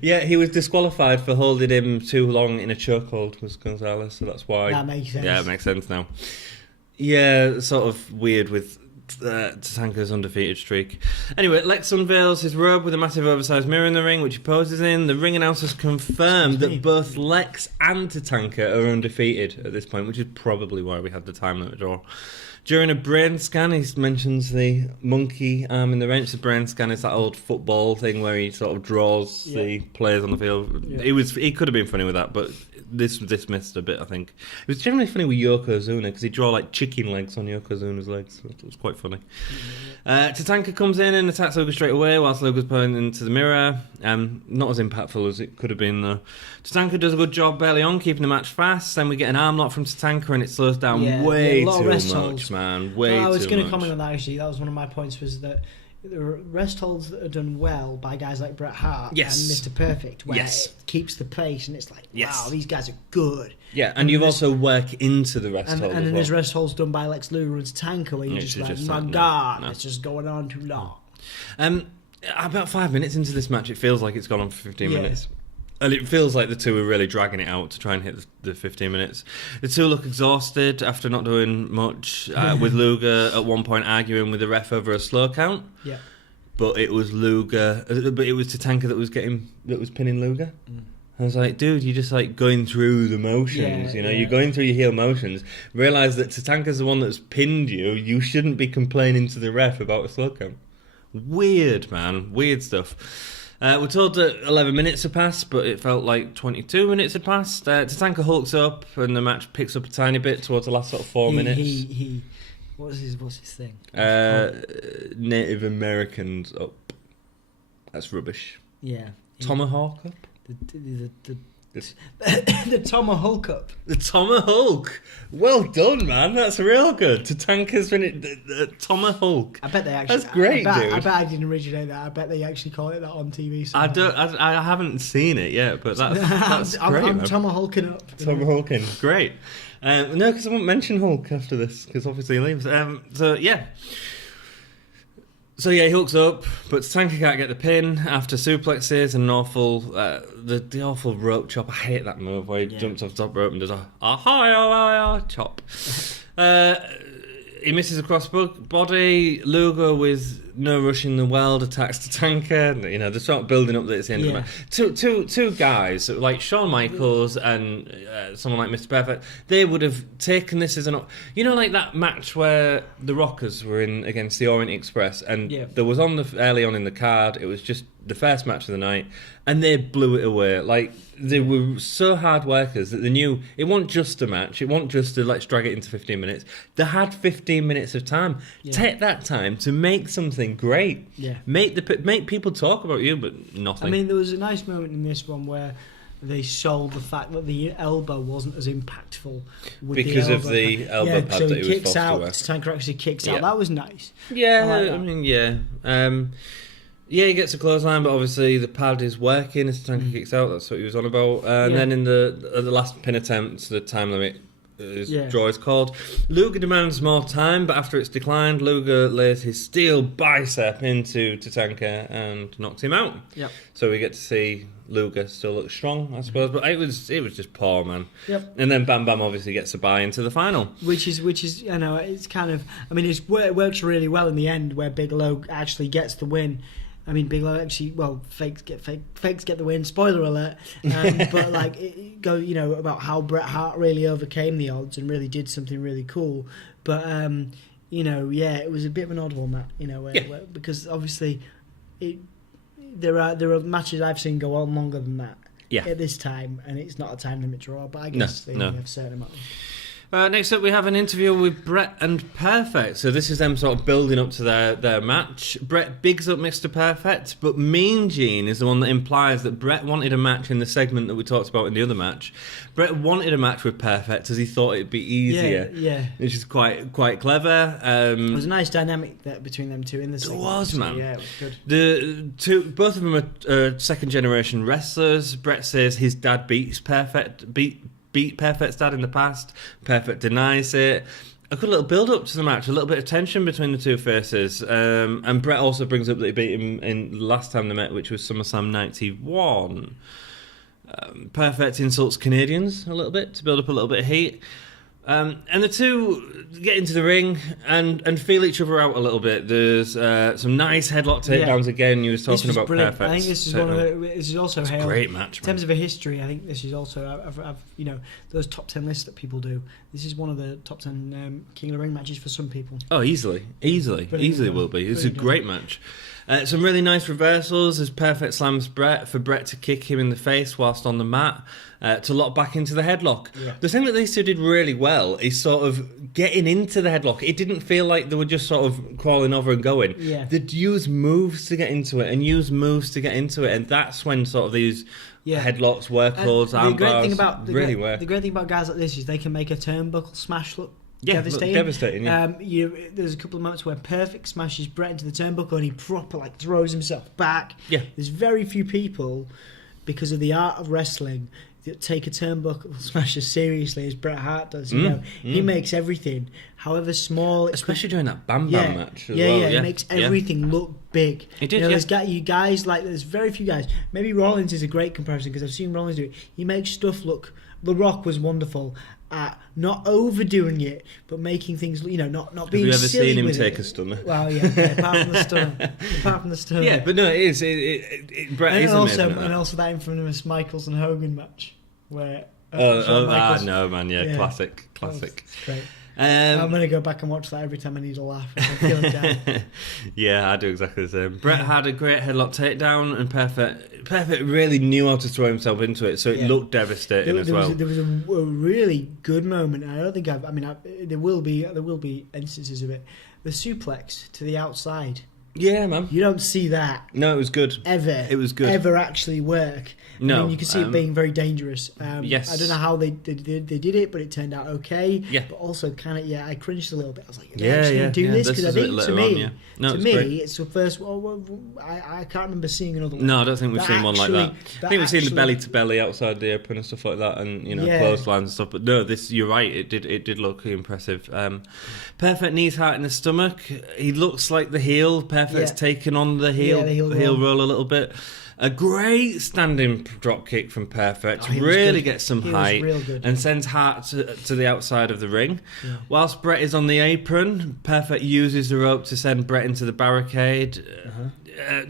Yeah, he was disqualified for holding him too long in a chokehold, was Gonzalez, so that's why. That makes sense. Yeah, it makes sense now. Yeah, sort of weird with Tatanka's undefeated streak. Anyway, Lex unveils his robe with a massive oversized mirror in the ring, which he poses in. The ring announcers confirmed that both Lex and Tatanka are undefeated at this point, which is probably why we had the time limit draw. During a brain scan, he mentions the monkey arm in the wrench. The brain scan is that old football thing where he sort of draws the players on the field. Yeah. He could have been funny with that, but this missed a bit, I think. It was generally funny with Yokozuna because he'd draw chicken legs on Yokozuna's legs. So it was quite funny. Tatanka comes in and attacks Luger straight away whilst Luger's pointing into the mirror. Not as impactful as it could have been, though. Tatanka does a good job early on, keeping the match fast. Then we get an arm lock from Tatanka and it slows down way too much, man. Way too much. I was going to comment on that, actually. That was one of my points, was that the rest holds that are done well by guys like Bret Hart and Mr. Perfect, where it keeps the pace and it's wow, these guys are good. Yeah, and you've also worked into the rest hold. And then there's rest holds done by Lex Luger and Tatanka, where you're just my God, it's just going on too long. About 5 minutes into this match, it feels like it's gone on for 15 minutes. And it feels like the two are really dragging it out to try and hit the 15 minutes. The two look exhausted after not doing much, with Luger at one point arguing with the ref over a slow count. Yeah. But it was Tatanka that was pinning Luger. I was like, dude, you're just going through the motions, you're going through your heel motions. Realise that Tatanka's the one that's pinned you. You shouldn't be complaining to the ref about a slow count. Weird, man. Weird stuff. We're told that 11 minutes have passed, but it felt like 22 minutes had passed. Tatanka hulks up, and the match picks up a tiny bit towards the last sort of 4 minutes. What's his thing? Native Americans up. That's rubbish. Yeah. Tomahawk up? The Tomahawk up. The Tomahawk. Well done, man. That's real good. Tatanka's the Tomahawk. I bet they actually. That's great, dude. I bet I didn't originate that. I bet they actually call it that on TV. Somehow. I haven't seen it yet, but that's great. I'm Tomahawking up. Tomahawking. Great. No, because I won't mention Hulk after this, because obviously he leaves. So he hooks up, but Tatanka can't get the pin after suplexes and an awful, the awful rope chop. I hate that move where he jumps off the top rope and does a chop. He misses a cross body. Luger, with no rush in the world, attacks Tatanka. They're sort of building up that it's the end of the match. Two guys like Shawn Michaels and someone like Mr. Perfect. They would have taken this as like that match where the Rockers were in against the Orient Express, and there was early on in the card. It was just the first match of the night, and they blew it away. They were so hard workers that they knew it wasn't just a match. It wasn't just to let's drag it into 15 minutes. They had 15 minutes of time. Yeah. Take that time to make something great. Yeah. Make people talk about you, but nothing. I mean, there was a nice moment in this one where they sold the fact that the elbow wasn't as impactful because of the elbow pad so that he was kicks out. Tatanka actually kicks out. That was nice. Yeah, he gets a clothesline, but obviously the pad is working as Tatanka kicks out. That's what he was on about. And then in the last pin attempt, the time limit draw is called. Luger demands more time, but after it's declined, Luger lays his steel bicep into Tatanka and knocks him out. Yep. So we get to see Luger still look strong, I suppose, but it was just poor, man. Yep. And then Bam Bam obviously gets a bye into the final, which is it's kind of, it works really well in the end where Bigelow actually gets the win. I mean, Bigelow actually, fakes get the win. Spoiler alert. But about how Bret Hart really overcame the odds and really did something really cool. But it was a bit of an odd one that because obviously there are matches I've seen go on longer than that. Yeah. At this time, and it's not a time limit draw, but I guess they have a certain amount. Next up, we have an interview with Bret and Perfect. So this is them sort of building up to their match. Bret bigs up Mr. Perfect, but Mean Gene is the one that implies that Bret wanted a match in the segment that we talked about in the other match. Bret wanted a match with Perfect as he thought it'd be easier. Yeah. Which is quite clever. It was a nice dynamic between them two in the segment. It was, man. Yeah, it was good. Both of them are second generation wrestlers. Bret says his dad beat Perfect's dad in the past. Perfect denies it. A good little build up to the match, a little bit of tension between the two faces. And Bret also brings up that he beat him in last time they met, which was SummerSlam 91. Perfect insults Canadians a little bit to build up a little bit of heat. And the two get into the ring and feel each other out a little bit. There's some nice headlock takedowns again. You were talking about brilliant. Perfect. I think this is this is also a great match. In terms of a history, I think this is also I've those top 10 lists that people do. This is one of the top 10 King of the Ring matches for some people. Oh, easily will be. It's a great match. Some really nice reversals as Perfect slams Bret for Bret to kick him in the face whilst on the mat to lock back into the headlock. Yeah. The thing that these two did really well is sort of getting into the headlock. It didn't feel like they were just sort of crawling over and going. Yeah. They'd use moves to get into it and that's when sort of these headlocks, workholds, arm bars really work. The great thing about guys like this is they can make a turnbuckle smash look devastating. Devastating, yeah. There's a couple of moments where Perfect smashes Bret into the turnbuckle and he proper throws himself back. Yeah. There's very few people, because of the art of wrestling, that take a turnbuckle smash as seriously as Bret Hart does. He makes everything, however small, especially during that Bam Bam match. He makes everything look big. He did. There's very few guys. Maybe Rollins is a great comparison because I've seen Rollins do it. He makes stuff look. The Rock was wonderful at not overdoing it, but making things, not being silly. Have you ever seen him take a stunner? Well, apart from the stunner. Yeah, but no, it is. Bret is amazing. And also that infamous Michaels and Hogan match where. No, man, classic. It's great. I'm going to go back and watch that every time I need a laugh. I'm feeling down. Yeah, I do exactly the same. Bret had a great headlock takedown, and Perfect really knew how to throw himself into it, so it looked devastating as well. There was a really good moment. I don't think there will be instances of it. The suplex to the outside. Yeah, man. You don't see that. No, it was good. It was good. Ever actually work. No. I mean, you can see it being very dangerous. Yes. I don't know how they did it, but it turned out okay. Yeah. But also kind of, I cringed a little bit. I was like, do this? Because I think to me, it's the first one. I can't remember seeing another one. No, I don't think we've seen one like that. I think we've seen the belly to belly outside the apron and stuff like that, and clotheslines and stuff. But no, you're right. It did look impressive. Perfect knees Hart in the stomach. He looks like the heel. Perfect's taken on the heel roll a little bit. A great standing drop kick from Perfect. Really gets some height and sends Hart to the outside of the ring. Yeah. Whilst Bret is on the apron, Perfect uses the rope to send Bret into the barricade.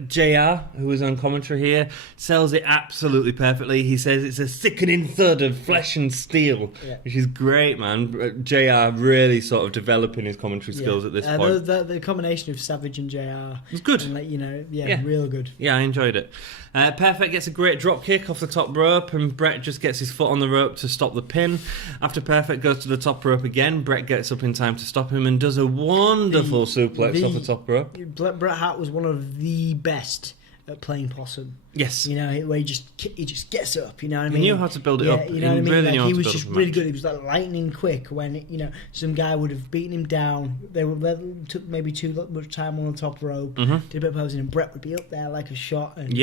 JR, who was on commentary here, sells it absolutely perfectly. He says it's a sickening thud of flesh and steel, which is great, man. JR really sort of developing his commentary skills at this point. The combination of Savage and JR was good. And real good. Yeah, I enjoyed it. Perfect gets a great drop kick off the top rope, and Bret just gets his foot on the rope to stop the pin. After Perfect goes to the top rope again, Bret gets up in time to stop him and does a wonderful suplex off the top rope. Bret Hart was one of the best at playing possum. Yes. Where he just gets up, you know what I mean? He knew how to build it up. You know what I mean? Really he was just really good. He was like lightning quick when, some guy would have beaten him down. They took maybe too much time on the top rope, did a bit of posing, and Bret would be up there like a shot and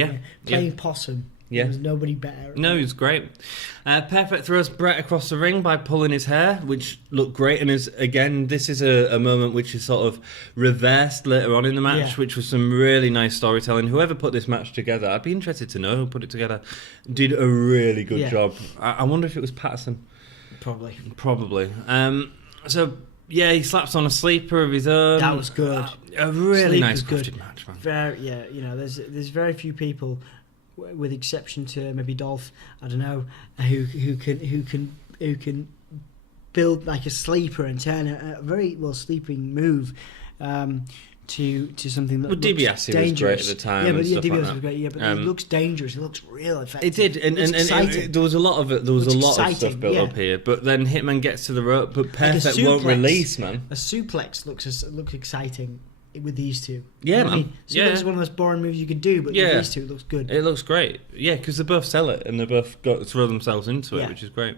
playing possum. Yeah. There was nobody better. No, he was great. Perfect throws Bret across the ring by pulling his hair, which looked great. And this is a moment which is sort of reversed later on in the match, which was some really nice storytelling. Whoever put this match together, I'd be interested to know who put it together, did a really good job. I wonder if it was Patterson. Probably. So, yeah, he slaps on a sleeper of his own. That was good. A really nice crafted match, man. There's very few people, with exception to maybe Dolph, I don't know, who can build like a sleeper and turn a very sleeping move to something that looks dangerous. Was great at the time. Yeah, but DiBiase was great. Yeah, but it looks dangerous. It looks real effective. It did, and there was a lot of it. There was a lot of stuff built up here. But then Hitman gets to the rope, but Perfect won't release, man. A suplex looks exciting with these two. Yeah, man. I mean, suplex is one of those boring moves you could do, but with these two, it looks good. It looks great. Yeah, because they both sell it and they both got to throw themselves into it, which is great.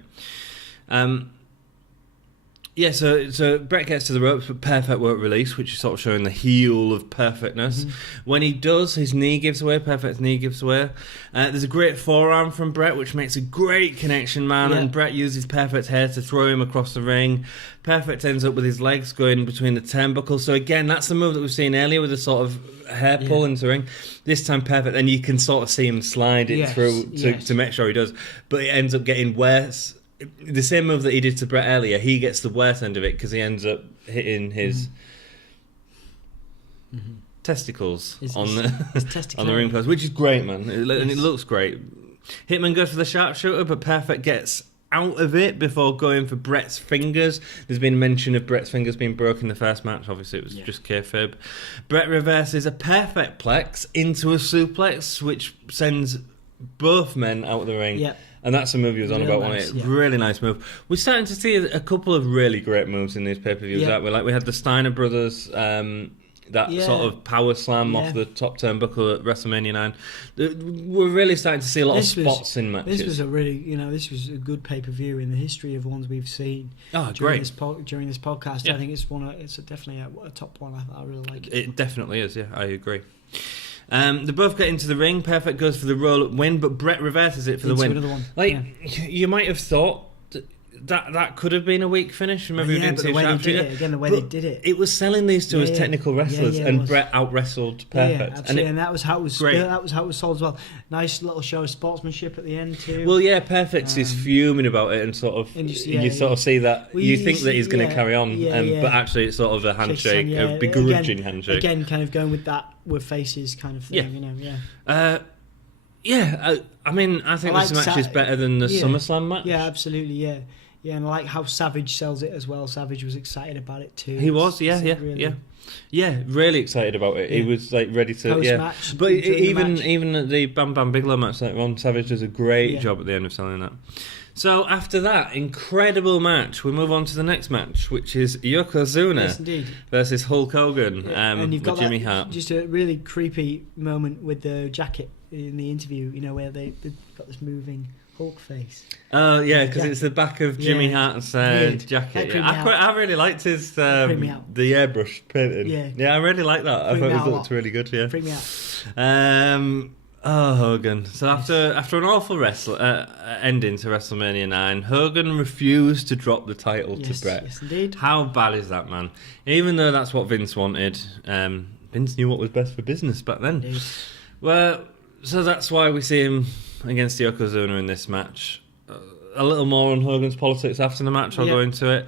So Bret gets to the ropes, but Perfect won't release, which is sort of showing the heel of perfectness. Mm-hmm. When he does, his knee gives away, Perfect's knee gives away. There's a great forearm from Bret, which makes a great connection, man, and Bret uses Perfect's hair to throw him across the ring. Perfect ends up with his legs going between the turnbuckles. So again, that's the move that we've seen earlier with the sort of hair pull into the ring. This time Perfect, and you can sort of see him slide it through to make sure he does. But it ends up getting worse. The same move that he did to Bret earlier, he gets the worst end of it because he ends up hitting his testicles on the ring post, which is great, man. And it looks great. Hitman goes for the sharpshooter, but Perfect gets out of it before going for Bret's fingers. There's been mention of Bret's fingers being broken in the first match. Obviously, it was just kayfabe. Bret reverses a Perfect plex into a suplex, which sends both men out of the ring. Yeah. And that's the move he was on about, wasn't it? Really nice move. We're starting to see a couple of really great moves in these pay-per-views, aren't we? Like, we had the Steiner brothers, sort of power slam off the top turnbuckle at WrestleMania 9. We're really starting to see a lot of spots in matches. This was this was a good pay-per-view in the history of ones we've seen. Oh, during this podcast. Yeah. I think it's definitely a top one. I really like it. It definitely is, I agree. They both get into the ring. Perfect goes for the roll-up win, but Bret reverses it for the win. Another one. You might have thought that could have been a weak finish. Maybe we didn't see the way they did it. It was selling these two as technical wrestlers, and Bret out-wrestled Perfect. Absolutely, and that was how it was. That was how it was sold as well. Nice little show of sportsmanship at the end too. Well, Perfect is fuming about it, and sort of you sort of see that you think that he's going to carry on, but actually it's sort of a handshake, a begrudging handshake. Again, kind of going with that with faces kind of thing. I mean, I think this match is better than the SummerSlam match. Yeah, absolutely, yeah, and I like how Savage sells it as well. Savage was excited about it too. He was, really excited about it. He was like ready to, post-match, But even at the Bam Bam Bigelow match later on, Savage does a great job at the end of selling that. So after that incredible match, we move on to the next match, which is Yokozuna versus Hulk Hogan and you've got Jimmy Hart. Just a really creepy moment with the jacket in the interview, where they've got this moving Hulk face. Oh, yeah, because it's the back of Jimmy Hart's jacket. I really liked his the airbrush painting. Yeah, I really liked that. I thought it looked really good. Yeah, freaked me out. Hogan. So after an awful ending to WrestleMania 9, Hogan refused to drop the title to Bret. Yes, indeed. How bad is that, man? Even though that's what Vince wanted, Vince knew what was best for business back then. Indeed. Well, so that's why we see him against Yokozuna in this match. A little more on Hogan's politics after the match. I'll go into it.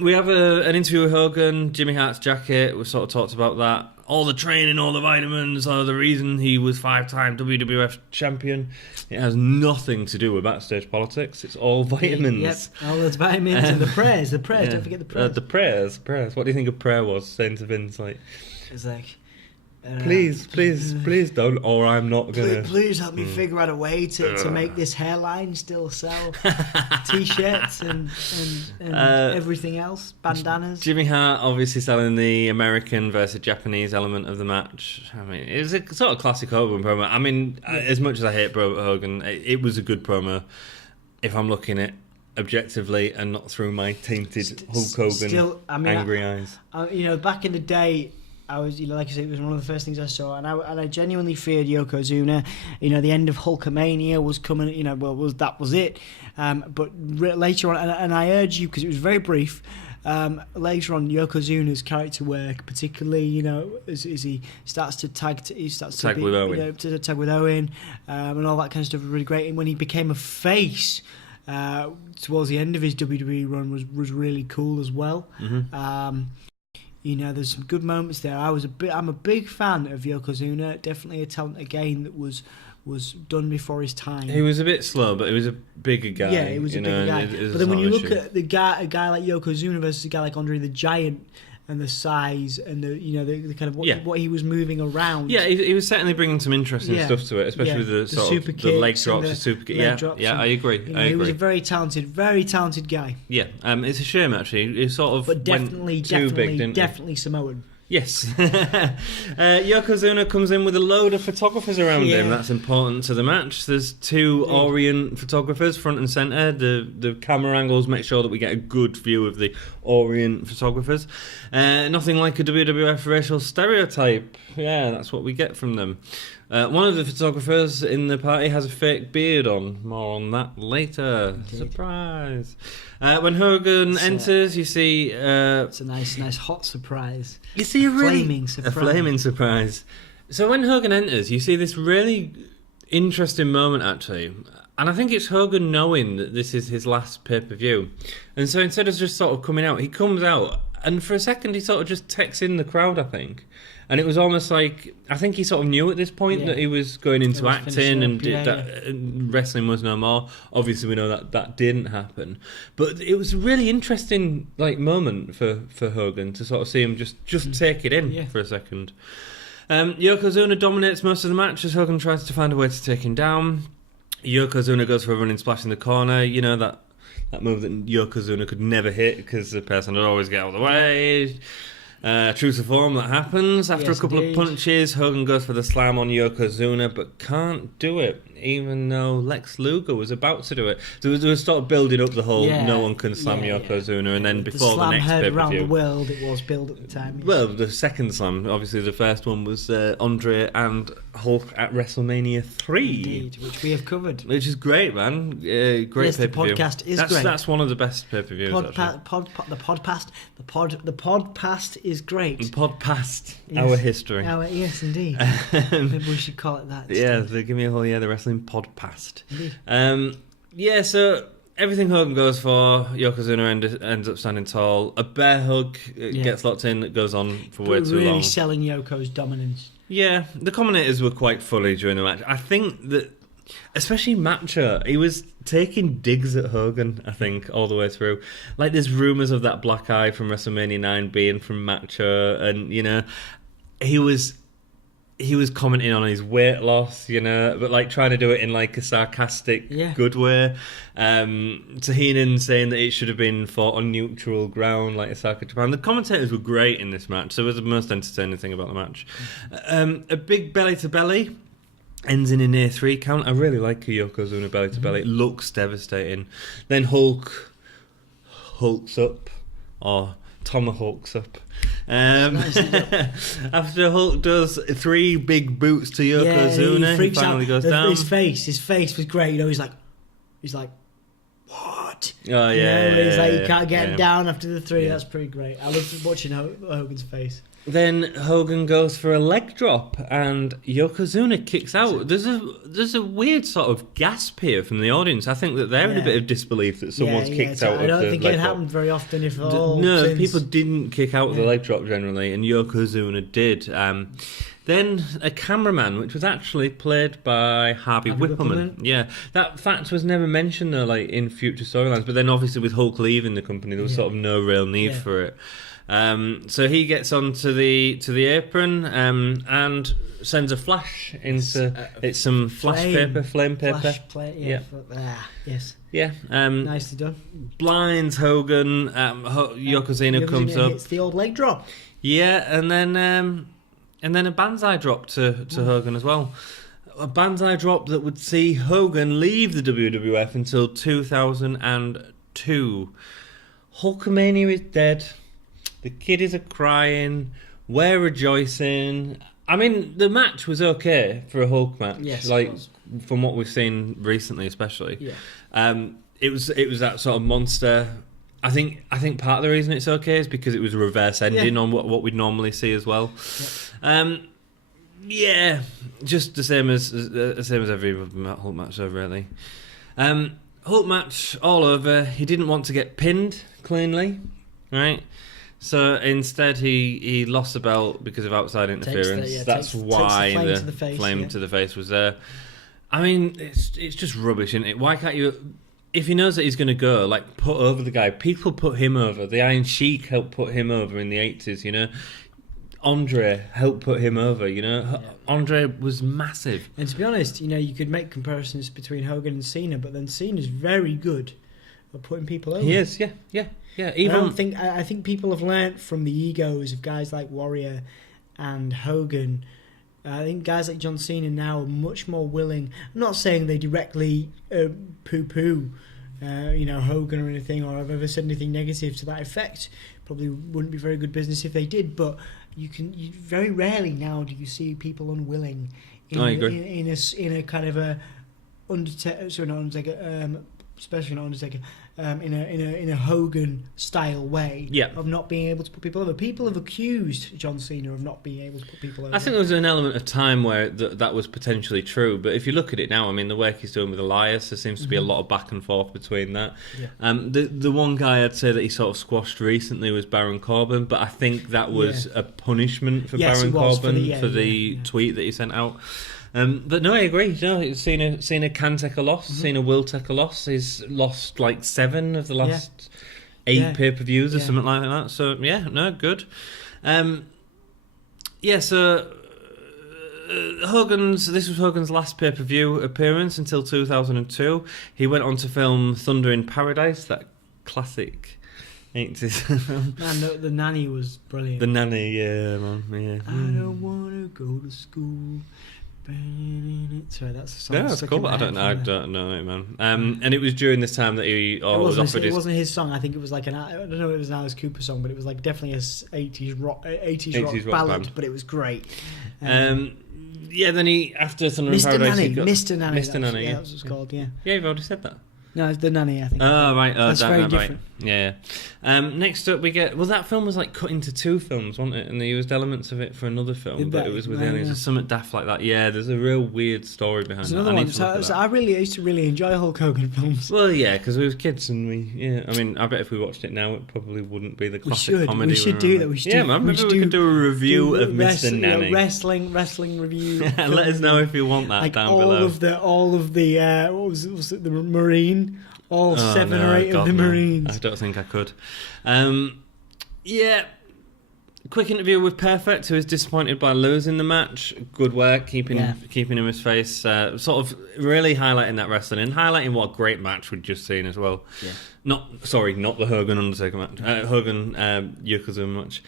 We have an interview with Hogan, Jimmy Hart's jacket. We sort of talked about that. All the training, all the vitamins are the reason he was 5-time WWF champion. It has nothing to do with backstage politics. It's all vitamins. Yep, all those vitamins and the prayers. Don't forget the prayers. The prayers. What do you think a prayer was? Saying to Vince, like... It's like... Please don't, or I'm not gonna. Please help me figure out a way to make this hairline still sell t-shirts and everything else, bandanas. Jimmy Hart obviously selling the American versus Japanese element of the match. I mean, it was a sort of classic Hogan promo. I mean, as much as I hate Hogan, it was a good promo. If I'm looking at objectively and not through my tainted Hulk Hogan angry eyes. Back in the day. was, like I said, it was one of the first things I saw, and I genuinely feared Yokozuna. The end of Hulkamania was coming. That was it. But later on, and I urge you, because it was very brief. Later on, Yokozuna's character work, particularly, as he starts to tag with Owen, and all that kind of stuff, was really great. And when he became a face towards the end of his WWE run, was really cool as well. Mm-hmm. There's some good moments there. I'm a big fan of Yokozuna. Definitely a talent again that was done before his time. He was a bit slow, but he was a bigger guy. Yeah, he was a bigger guy. But then when you look at a guy like Yokozuna versus a guy like Andre the Giant, and the size and the kind of what he was moving around. Yeah, he was certainly bringing some interesting stuff to it, especially with the sort of the leg drops, the super kicks. Yeah, I agree. He was a very talented guy. Yeah, it's a shame actually. He sort of definitely Samoan. Yes. Yokozuna comes in with a load of photographers around him. That's important to the match. There's two Orient photographers front and centre. The camera angles make sure that we get a good view of the Orient photographers. Nothing like a WWF racial stereotype. Yeah, that's what we get from them. One of the photographers in the party has a fake beard on. More on that later. Indeed. Surprise. When Hogan enters, you see... it's a nice hot surprise. You see a flaming surprise. So when Hogan enters, you see this really interesting moment, actually. And I think it's Hogan knowing that this is his last pay-per-view. And so instead of just sort of coming out, he comes out, and for a second he sort of just takes in the crowd, I think. And it was almost like, I think he sort of knew at this point that he was going into acting and wrestling was no more. Obviously, we know that didn't happen. But it was a really interesting moment for Hogan to sort of see him just take it in for a second. Yokozuna dominates most of the match as Hogan tries to find a way to take him down. Yokozuna goes for a running splash in the corner. That move that Yokozuna could never hit because the person would always get out of the way. True to form, that happens. After a couple of punches, Hogan goes for the slam on Yokozuna, but can't do it, even though Lex Luger was about to do it. There was sort of building up the whole no one can slam Yokozuna, and then before the next pay-per-view... around the world, it was billed at the time. Yes. Well, the second slam, obviously the first one was Andre and Hulk at WrestleMania 3. Indeed, which we have covered. Which is great, man. Great pay-per-view. The podcast is great. That's one of the best pay-per-views, the podcast is great. The podcast, our history. Yes, indeed. Maybe we should call it that. Yeah, give me a whole the wrestling podcast. Indeed. So everything Hogan goes for, Yokozuna ends up standing tall. A bear hug gets locked in, that goes on for way too long. Really selling Yoko's dominance. Yeah, the commentators were quite funny during the match. I think that, especially Macho, he was taking digs at Hogan, I think, all the way through. Like, there's rumours of that black eye from WrestleMania 9 being from Macho, and, he was commenting on his weight loss, but like trying to do it in like a sarcastic, good way. Tahinen saying that it should have been fought on neutral ground, like Osaka Japan. The commentators were great in this match. So it was the most entertaining thing about the match. A big belly to belly ends in a near 3 count. I really like a Yokozuna belly to belly. It looks devastating. Then hulks up, or tomahawks up. After Hulk does 3 big boots to Yokozuna, he finally goes down. His face was great. He's like, what? Oh yeah, he's like, you can't get him down after the 3. That's pretty great. I love watching Hogan's face. Then Hogan goes for a leg drop, and Yokozuna kicks out. There's a weird sort of gasp here from the audience. I think that they're in a bit of disbelief that someone's kicked out. I don't think it happened very often. People didn't kick out of the leg drop generally, and Yokozuna did. Then a cameraman, which was actually played by Harvey Whippleman. Yeah, that fact was never mentioned though, like in future storylines. But then obviously with Hulk leaving the company, there was sort of no real need for it. So he gets onto the apron and sends a flash into it's some flame paper. Yes. Yeah. Nicely done. Blinds Hogan. Yokozuna comes up. Hits the old leg drop. Yeah, and then a banzai drop to Hogan as well. A banzai drop that would see Hogan leave the WWF until 2002. Hulkamania is dead. The kiddies are crying. We're rejoicing. I mean, the match was okay for a Hulk match. Yes, like it was. From what we've seen recently, especially. Yeah. It was that sort of monster. I think part of the reason it's okay is because it was a reverse ending on what we'd normally see as well. Yeah. Just the same as every Hulk match, though, really. Hulk match all over. He didn't want to get pinned cleanly, right? So instead, he lost the belt because of outside interference. That's why the flame to the face was there. I mean, it's just rubbish, isn't it? Why can't you? If he knows that he's going to go, like, put over the guy. People put him over. The Iron Sheik helped put him over in the 80s, you know. Andre helped put him over, you know. Yeah. Andre was massive. And to be honest, you know, you could make comparisons between Hogan and Cena, but then Cena's very good at putting people over. He is, yeah. Even I think people have learnt from the egos of guys like Warrior and Hogan. I think guys like John Cena now are much more willing. I'm not saying they directly poo-poo, Hogan or anything, or I've ever said anything negative to that effect. Probably wouldn't be very good business if they did. But you very rarely now do you see people unwilling. I agree. In a kind of a Undertaker, sorry, not Undertaker, especially not Undertaker. In a Hogan style way of not being able to put people over. People have accused John Cena of not being able to put people over. I think there was an element of time where that was potentially true, but if you look at it now, I mean, the work he's doing with Elias, there seems to be a lot of back and forth between that. Yeah. The one guy I'd say that he sort of squashed recently was Baron Corbin, but I think that was a punishment for Baron Corbin for the tweet that he sent out. But no, I agree. No, Cena can take a loss. Cena will take a loss. He's lost like 7 of the last 8 pay-per-views or something like that. So good. So this was Hogan's last pay-per-view appearance until 2002. He went on to film Thunder in Paradise, that classic 80s film. Man, the Nanny was brilliant. The Nanny, man. Yeah. I don't want to go to school. Sorry, that's a song. Yeah, that's cool. I don't know it, man. And it was during this time that he was offered. It wasn't his song. I think it was like I don't know if it was an Alice Cooper song, but it was like definitely a 80s rock ballad. Band. But it was great. Then he after Thunder in Paradise, Mr. Nanny. Mr. Nanny. Yeah, that's what it's called. Yeah. Yeah, you've already said that. No, it's the Nanny, I think. Oh, right. That's very different. Right. Yeah. Next up, we get... Well, that film was like cut into 2 films, wasn't it? And they used elements of it for another film, but it was with aliens. There's something daft like that. Yeah, there's a real weird story behind that. Another one. So I used to really enjoy Hulk Hogan films. Well, yeah, because we were kids and I mean, I bet if we watched it now, it probably wouldn't be the classic comedy. We should do that. We should man. Maybe we could do a review of Mr. Nanny. Wrestling review. Let us know if you want that down below. All of the what was it, the Marine? All 7 or 8 of the Marines. I don't think I could. Quick interview with Perfect, who is disappointed by losing the match. Good work, keeping him his face. Sort of really highlighting that wrestling and highlighting what a great match we'd just seen as well. Yeah. Not the Hogan Undertaker match. Hogan Yokozuna match.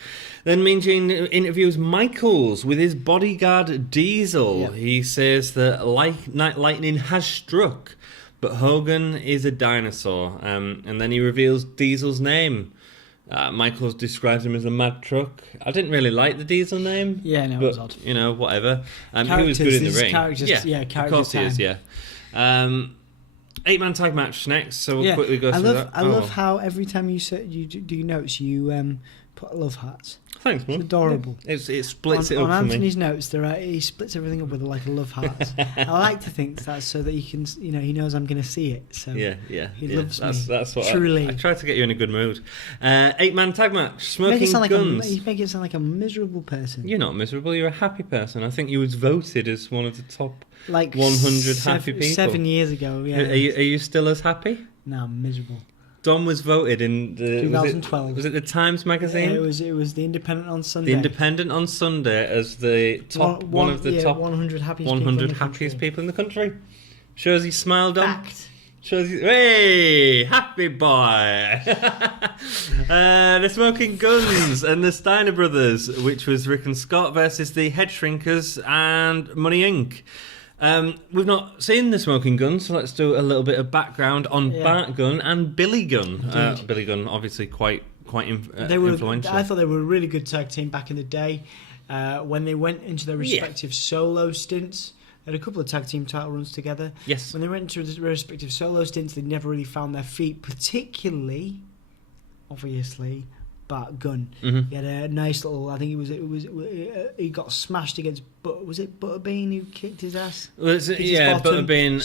Then Mean Gene interviews Michaels with his bodyguard Diesel. Yeah. He says that lightning has struck, but Hogan is a dinosaur. And then he reveals Diesel's name. Michaels describes him as a mad truck. I didn't really like the Diesel name. Yeah, no, it was odd. You know, whatever. He was good in the ring. Character of course he is, yeah. 8-man tag match next, so we'll quickly go through that. I love how every time you do notes, you put love hearts. Thanks, man. It's adorable. It splits it up on for Anthony's me. Notes, he splits everything up with like a love heart. I like to think that's so that he can, he knows I'm going to see it. So he loves me. That's what truly. I try to get you in a good mood. 8-man tag match. Smoking Guns. You make it sound like a miserable person. You're not miserable. You're a happy person. I think you was voted as one of the top 100 happy people 7 years ago. Yeah. Are you still as happy? No, I'm miserable. Dom was voted in the 2012. Was it the Times magazine? It was the Independent on Sunday. The Independent on Sunday as the top one of the top 100 happiest people in the country. Shows he smiled on. Fact. Shows he, hey, happy boy. The Smoking Guns and the Steiner Brothers, which was Rick and Scott versus the Head Shrinkers and Money Inc. We've not seen the Smoking Guns, so let's do a little bit of background on Bart Gunn and Billy Gunn. Billy Gunn, obviously quite quite influential. I thought they were a really good tag team back in the day. When they went into their respective solo stints, they had a couple of tag team title runs together. Yes. When they went into their respective solo stints, they never really found their feet, particularly, obviously, Bart Gunn. Mm-hmm. He had a nice little. I think he got smashed against. Was it Butterbean who kicked his ass? Butterbean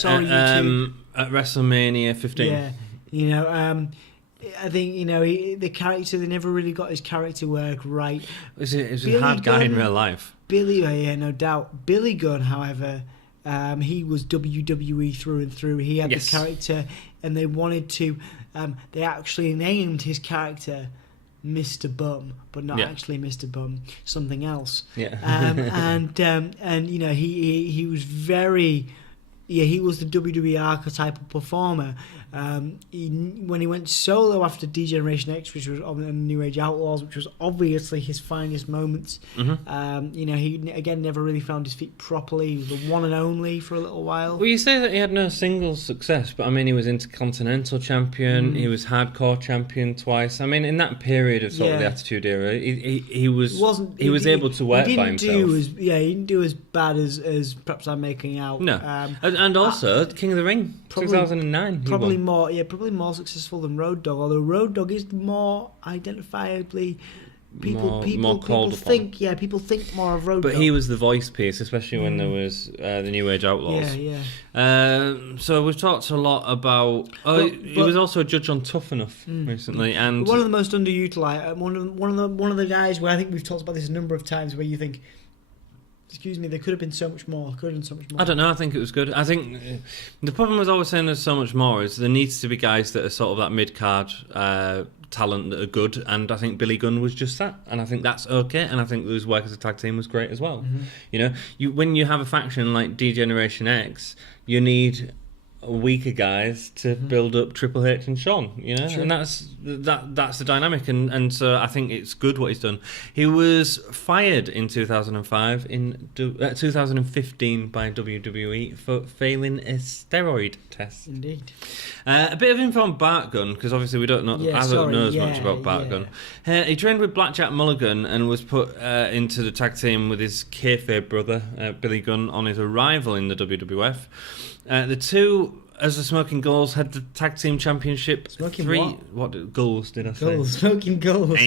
at WrestleMania 15. Yeah, I think the character. They never really got his character work right. It was a hard guy in real life. No doubt. Billy Gunn, however, he was WWE through and through. He had the character, and they wanted to. They actually named his character Mr. Bum, but not actually Mr. Bum, something else. Yeah. And he was very. Yeah, he was the WWE archetypal performer. When he went solo after D-Generation X, which was on New Age Outlaws, which was obviously his finest moments, he again never really found his feet properly. He was the one and only for a little while. Well, you say that he had no singles success, but I mean, he was Intercontinental Champion, he was Hardcore Champion twice. I mean, in that period of sort of the Attitude Era, he was able to work by himself. He didn't do as bad as perhaps I'm making out. No, and also King of the Ring, 2009. Probably more successful than Road Dogg, although Road Dogg is more identifiably people think more of Road Dogg. But he was the voice piece, especially when there was the New Age Outlaws. So we've talked a lot about. He was also a judge on Tough Enough recently, and one of the most underutilized. One of the guys where I think we've talked about this a number of times, where you think, excuse me, there could have been so much more. I don't know. I think it was good. I think the problem with always saying there's so much more is there needs to be guys that are sort of that mid-card talent that are good, and I think Billy Gunn was just that, and I think that's okay, and I think his work as a tag team was great as well. When you have a faction like D-Generation X, you need weaker guys to build up Triple H and Shawn, and that's the dynamic, and so I think it's good what he's done. He was fired in 2005 in 2015 by WWE for failing a steroid test. Indeed. A bit of info on Bart Gunn, because obviously we don't know. I don't know as much about Bart Gunn. He trained with Blackjack Mulligan and was put into the tag team with his kayfabe brother Billy Gunn on his arrival in the WWF. The two, as the Smoking Ghouls, had the tag team championship. Ghouls did I say? Smoking Ghouls.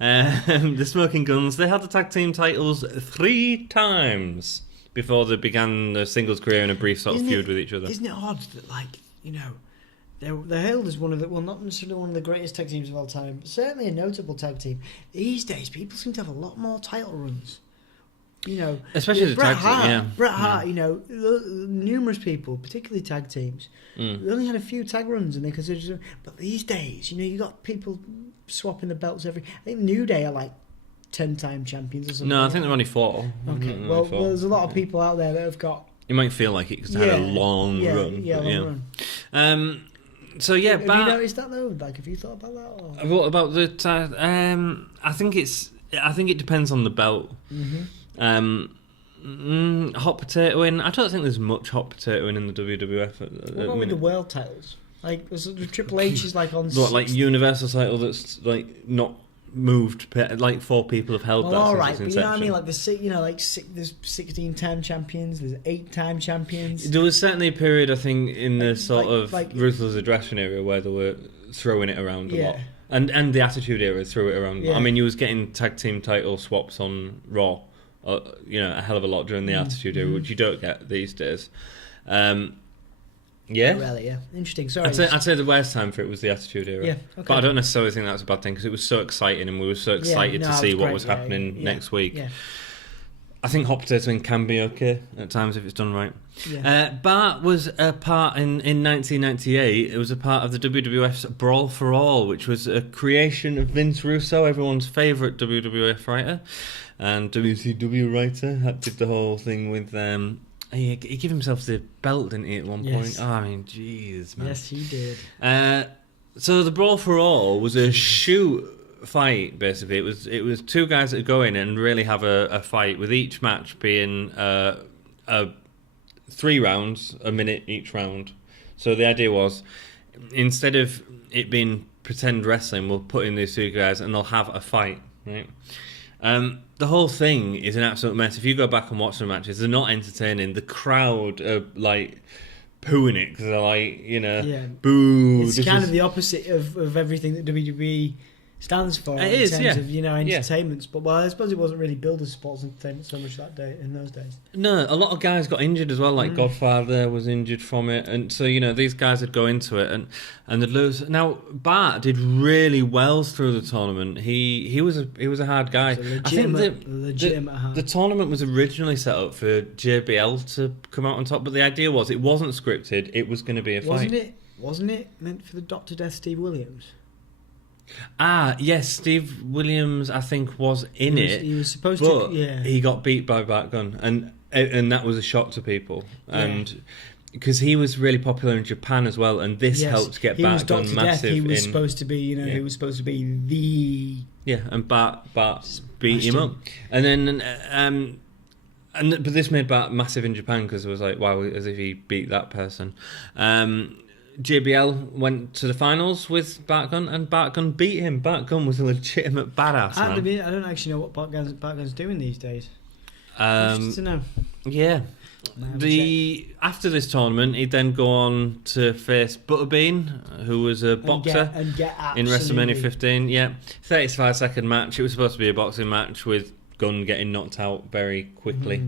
The Smoking Guns, they had the tag team titles 3 times before they began their singles career in a brief sort of feud with each other. Isn't it odd that, they're hailed as one of the, well, not necessarily one of the greatest tag teams of all time, but certainly a notable tag team. These days, people seem to have a lot more title runs. Especially the tag team, Bret Hart, numerous people, particularly tag teams, they only had a few tag runs and they considered. But these days, you got people swapping the belts every. I think New Day are like 10-time champions or something. No, I think they're only 4. Okay, well, there's a lot of people out there that have got. You might feel like it because they had a long run. Long run. So yeah, have you noticed that though? Like, have you thought about that? Or? What about the? I think it depends on the belt. Hot potatoing. I don't think there's much hot potatoing in the WWF. What about with the world titles? Like, the Triple H is like on. What, like Universal title that's like not moved? Like 4 people have held that. All right, since but inception. you know what I mean? Like there's 16-time champions. There's 8-time champions. There was certainly a period, I think, in the Ruthless Aggression era where they were throwing it around a lot. And the Attitude Era threw it around. I mean, you was getting tag team title swaps on Raw. A hell of a lot during the Attitude Era, which you don't get these days. Interesting. Sorry, I'd say the worst time for it was the Attitude Era. Okay. But I don't necessarily think that's a bad thing because it was so exciting and we were so excited to see what was happening next week. I think hot potatoing can be okay at times if it's done right. Bart was a part in 1998. It was a part of the WWF's Brawl for All, which was a creation of Vince Russo, everyone's favourite WWF writer and WCW writer. Did the whole thing with he gave himself the belt, didn't he, at one point? Oh, I mean, jeez, man. Yes, he did. So the Brawl for All was a shoot fight, basically. It was 2 guys that would go in and really have a fight, with each match being 3 rounds, a minute each round. So the idea was, instead of it being pretend wrestling, we'll put in these two guys and they'll have a fight, right? The whole thing is an absolute mess. If you go back and watch the matches, they're not entertaining. The crowd are like pooing it because they're like, boo. It's kind of the opposite of everything that WWE stands for in terms of entertainments. But I suppose it wasn't really billed as sports entertainment so much that day in those days. No, a lot of guys got injured as well. Like Godfather was injured from it, and so these guys would go into it and they'd lose. Now Bart did really well through the tournament. He was a hard guy. I think the tournament was originally set up for JBL to come out on top, but the idea was it wasn't scripted. It was going to be a fight. Wasn't it meant for the Dr. Death Steve Williams? Yes, Steve Williams, I think, was in it. He was supposed but to. Yeah. He got beat by Bart Gunn, and that was a shock to people. And because he was really popular in Japan as well, and this helped get Bart Gunn massive. He was supposed to be, he was supposed to be the. And Bart beat him up, and then but this made Bart massive in Japan because it was like, wow, as if he beat that person. JBL went to the finals with Bart Gunn, and Bart Gunn beat him. Bart Gunn was a legitimate badass, man. I don't actually know what Bart Gunn's doing these days. Just to know. Yeah. After this tournament, he'd then go on to face Butterbean, who was a boxer in WrestleMania 15. Yeah, 35-second match. It was supposed to be a boxing match with Gunn getting knocked out very quickly.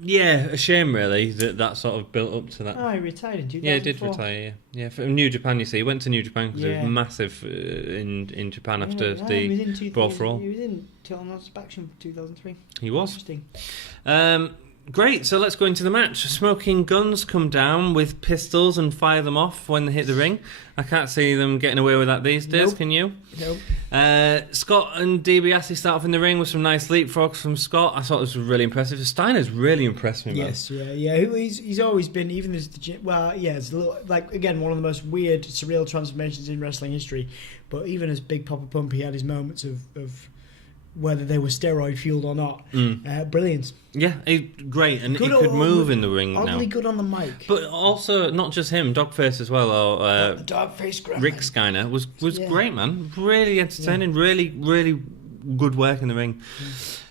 Yeah, a shame really that sort of built up to that. Oh, he retired in 2004. Yeah, he did retire. Yeah, from New Japan. You see, he went to New Japan because it was massive in Japan after the Brawl for All. He was in Total Satisfaction for 2003. He was. Interesting. Great, so let's go into the match. Smoking Guns come down with pistols and fire them off when they hit the ring. I can't see them getting away with that these days, can you? Nope. Scott and DiBiase start off in the ring with some nice leapfrogs from Scott. I thought this was really impressive. Steiner's really impressed me, man. Yes, yeah. He's always been, even as the gym, it's a little, like, again, one of the most weird, surreal transformations in wrestling history. But even as Big Papa Pump, he had his moments of whether they were steroid fueled or not. Brilliant. Yeah, great, and he could move in the ring now. Oddly good on the mic. But also, not just him, Dogface as well, or Dogface Gremlin. Rick Steiner was great, man. Really entertaining, really, really good work in the ring.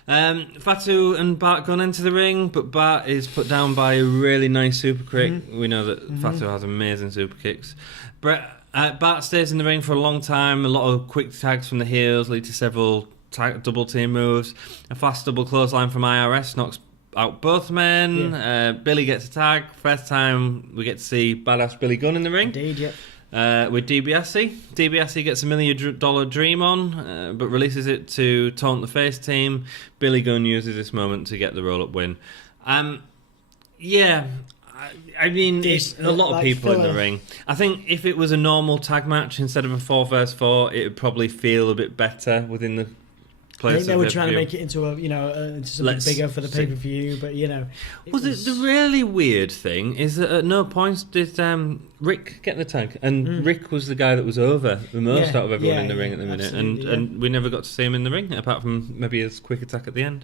Fatu and Bart Gunn enter the ring, but Bart is put down by a really nice super kick. We know that Fatu has amazing super kicks. Bart stays in the ring for a long time. A lot of quick tags from the heels lead to several double team moves. A fast double clothesline from IRS knocks out both men. Billy gets a tag. First time we get to see badass Billy Gunn in the ring. Indeed, yep. With DiBiase. DiBiase gets $1 million dream on, but releases it to taunt the face team. Billy Gunn uses this moment to get the roll-up win. I mean, it's a lot of people in the ring. I think if it was a normal tag match instead of a 4 vs 4, it would probably feel a bit better within the place. I think they were trying to make it into into something bigger for the pay-per-view, but the really weird thing is that at no point did Rick get the tag, and Rick was the guy that was over the most out of everyone in the ring at the minute, and we never got to see him in the ring apart from maybe his quick attack at the end.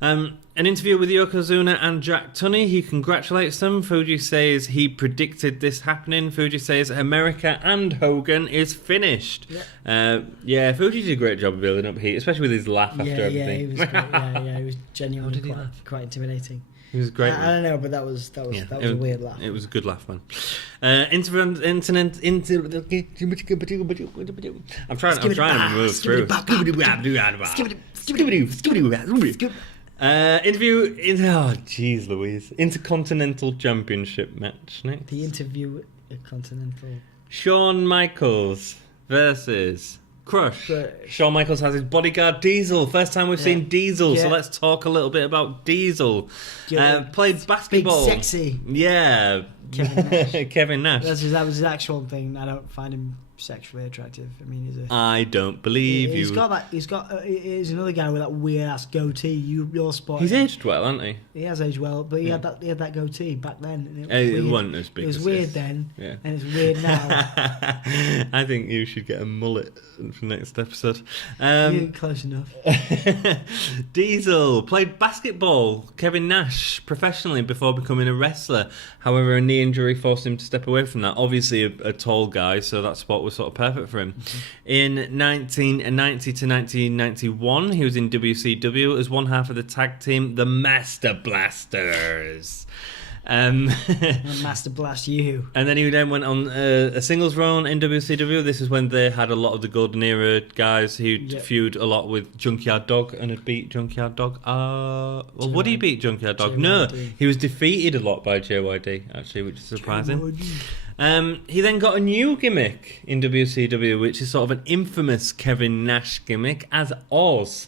An interview with Yokozuna and Jack Tunney. He congratulates them. Fuji says he predicted this happening. Fuji says America and Hogan is finished. Fuji did a great job of building up heat, especially with his laugh after everything. Yeah, he was great. He was genuinely quite intimidating. He was great. I don't know, but that was a weird laugh. It was a good laugh, man. I'm trying to move through. Interview in Louise. Intercontinental Championship match next. The Intercontinental. Shawn Michaels versus Crush. Shawn Michaels has his bodyguard Diesel. First time we've seen Diesel, so let's talk a little bit about Diesel. Played basketball. Big sexy. Yeah. Kevin Nash. Kevin Nash. That was his actual thing. I don't find him sexually attractive. I mean, he's a. I don't believe you. He's got that. He's another guy with that weird ass goatee. You're spotting. He's aged well, hasn't he? He has aged well, but he had that goatee back then. And it wasn't as big. It was weird then, and it's weird now. I think you should get a mullet for next episode. You're close enough. Diesel played basketball. Kevin Nash professionally before becoming a wrestler. However, a knee injury forced him to step away from that. Obviously, a tall guy, so that spot was sort of perfect for him. In 1990 to 1991, he was in WCW as one half of the tag team, the Master Blasters. Master Blast you. And then he then went on a singles run in WCW. This is when they had a lot of the golden era guys who'd feud a lot with Junkyard Dog and had beat Junkyard Dog. Would he beat Junkyard Dog? JYD. No, he was defeated a lot by JYD, actually, which is surprising. He then got a new gimmick in WCW, which is sort of an infamous Kevin Nash gimmick as Oz,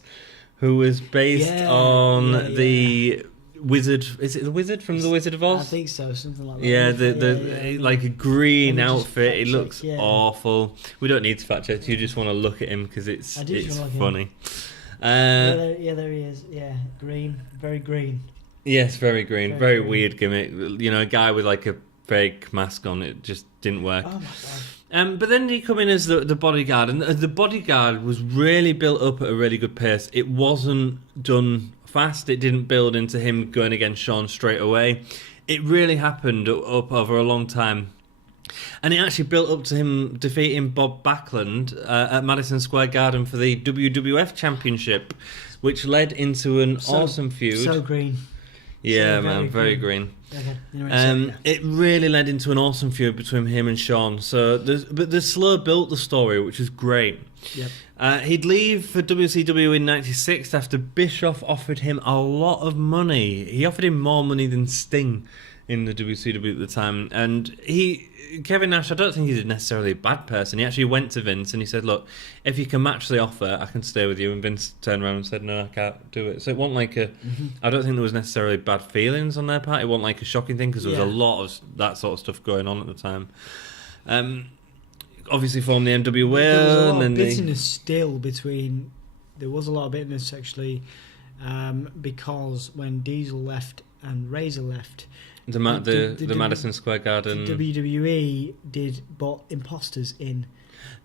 who was based on the Wizard. Is it the Wizard from The Wizard of Oz? I think so, something like that. Yeah, like a green outfit. It looks awful. We don't need to fact check. You just want to look at him because it's funny. There he is. Yeah, green, very green. Yes, very green, very weird gimmick. You know, a guy with like a fake mask on. It just didn't work. Oh my god. But then he come in as the bodyguard, and the bodyguard was really built up at a really good pace. It wasn't done fast. It didn't build into him going against Shawn straight away. It really happened up over a long time. And it actually built up to him defeating Bob Backlund at Madison Square Garden for the WWF Championship, which led into an awesome feud. So green. Yeah, man, very green. Okay. It really led into an awesome feud between him and Shawn. But the slow built the story, which was great. Yep. He'd leave for WCW in '96 after Bischoff offered him a lot of money. He offered him more money than Sting in the WCW at the time. And Kevin Nash, I don't think he's necessarily a bad person. He actually went to Vince and he said, look, if you can match the offer, I can stay with you. And Vince turned around and said, no, I can't do it. So it wasn't like I don't think there was necessarily bad feelings on their part. It wasn't like a shocking thing because there was a lot of that sort of stuff going on at the time. Obviously formed the NWA. There was a lot of bitterness still between... There was a lot of bitterness actually because when Diesel left and Razor left... The Madison Square Garden... WWE brought imposters in.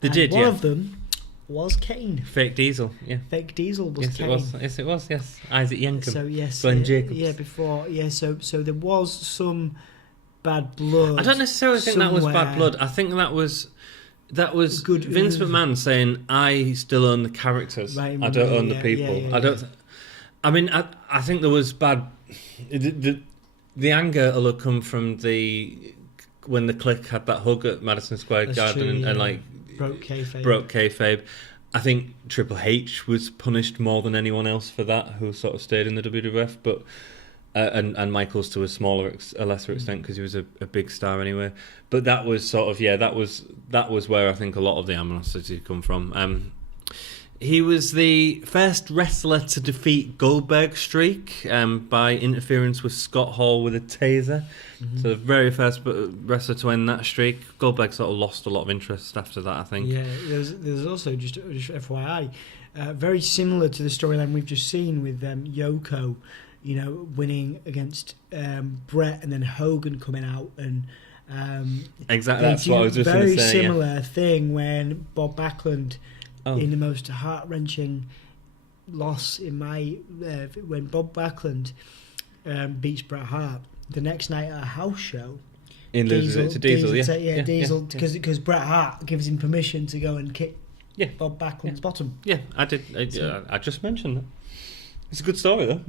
They did, one of them was Kane. Fake Diesel, yeah. Fake Diesel was Kane. Yes, it was, yes. Isaac Yankem. So, yes. Glenn Jacobs. Yeah, before... Yeah, so there was some bad blood. I don't necessarily think that was bad blood. I think that was good. Vince McMahon saying, I still own the characters. Right, I don't own the people. Yeah. I don't... I mean, I think there was bad... The anger will have come from when the Clique had that hug at Madison Square Garden and like broke kayfabe. Broke kayfabe. I think Triple H was punished more than anyone else for that, who sort of stayed in the WWF, but and Michaels to a lesser extent because he was a big star anyway. But that was sort of that was where I think a lot of the animosity come from. He was the first wrestler to defeat Goldberg's streak by interference with Scott Hall with a taser. Mm-hmm. So the very first wrestler to end that streak. Goldberg sort of lost a lot of interest after that, I think. Yeah, there's also, just FYI, very similar to the storyline we've just seen with Yoko, winning against Bret and then Hogan coming out and... exactly, that's what I was just going to say. Very similar thing when Bob Backlund... in the most heart-wrenching loss in my... when Bob Backlund beats Bret Hart, the next night at a house show... Diesel, Diesel, because Bret Hart gives him permission to go and kick Bob Backlund's bottom. Yeah, I did. I just mentioned that. It's a good story, though.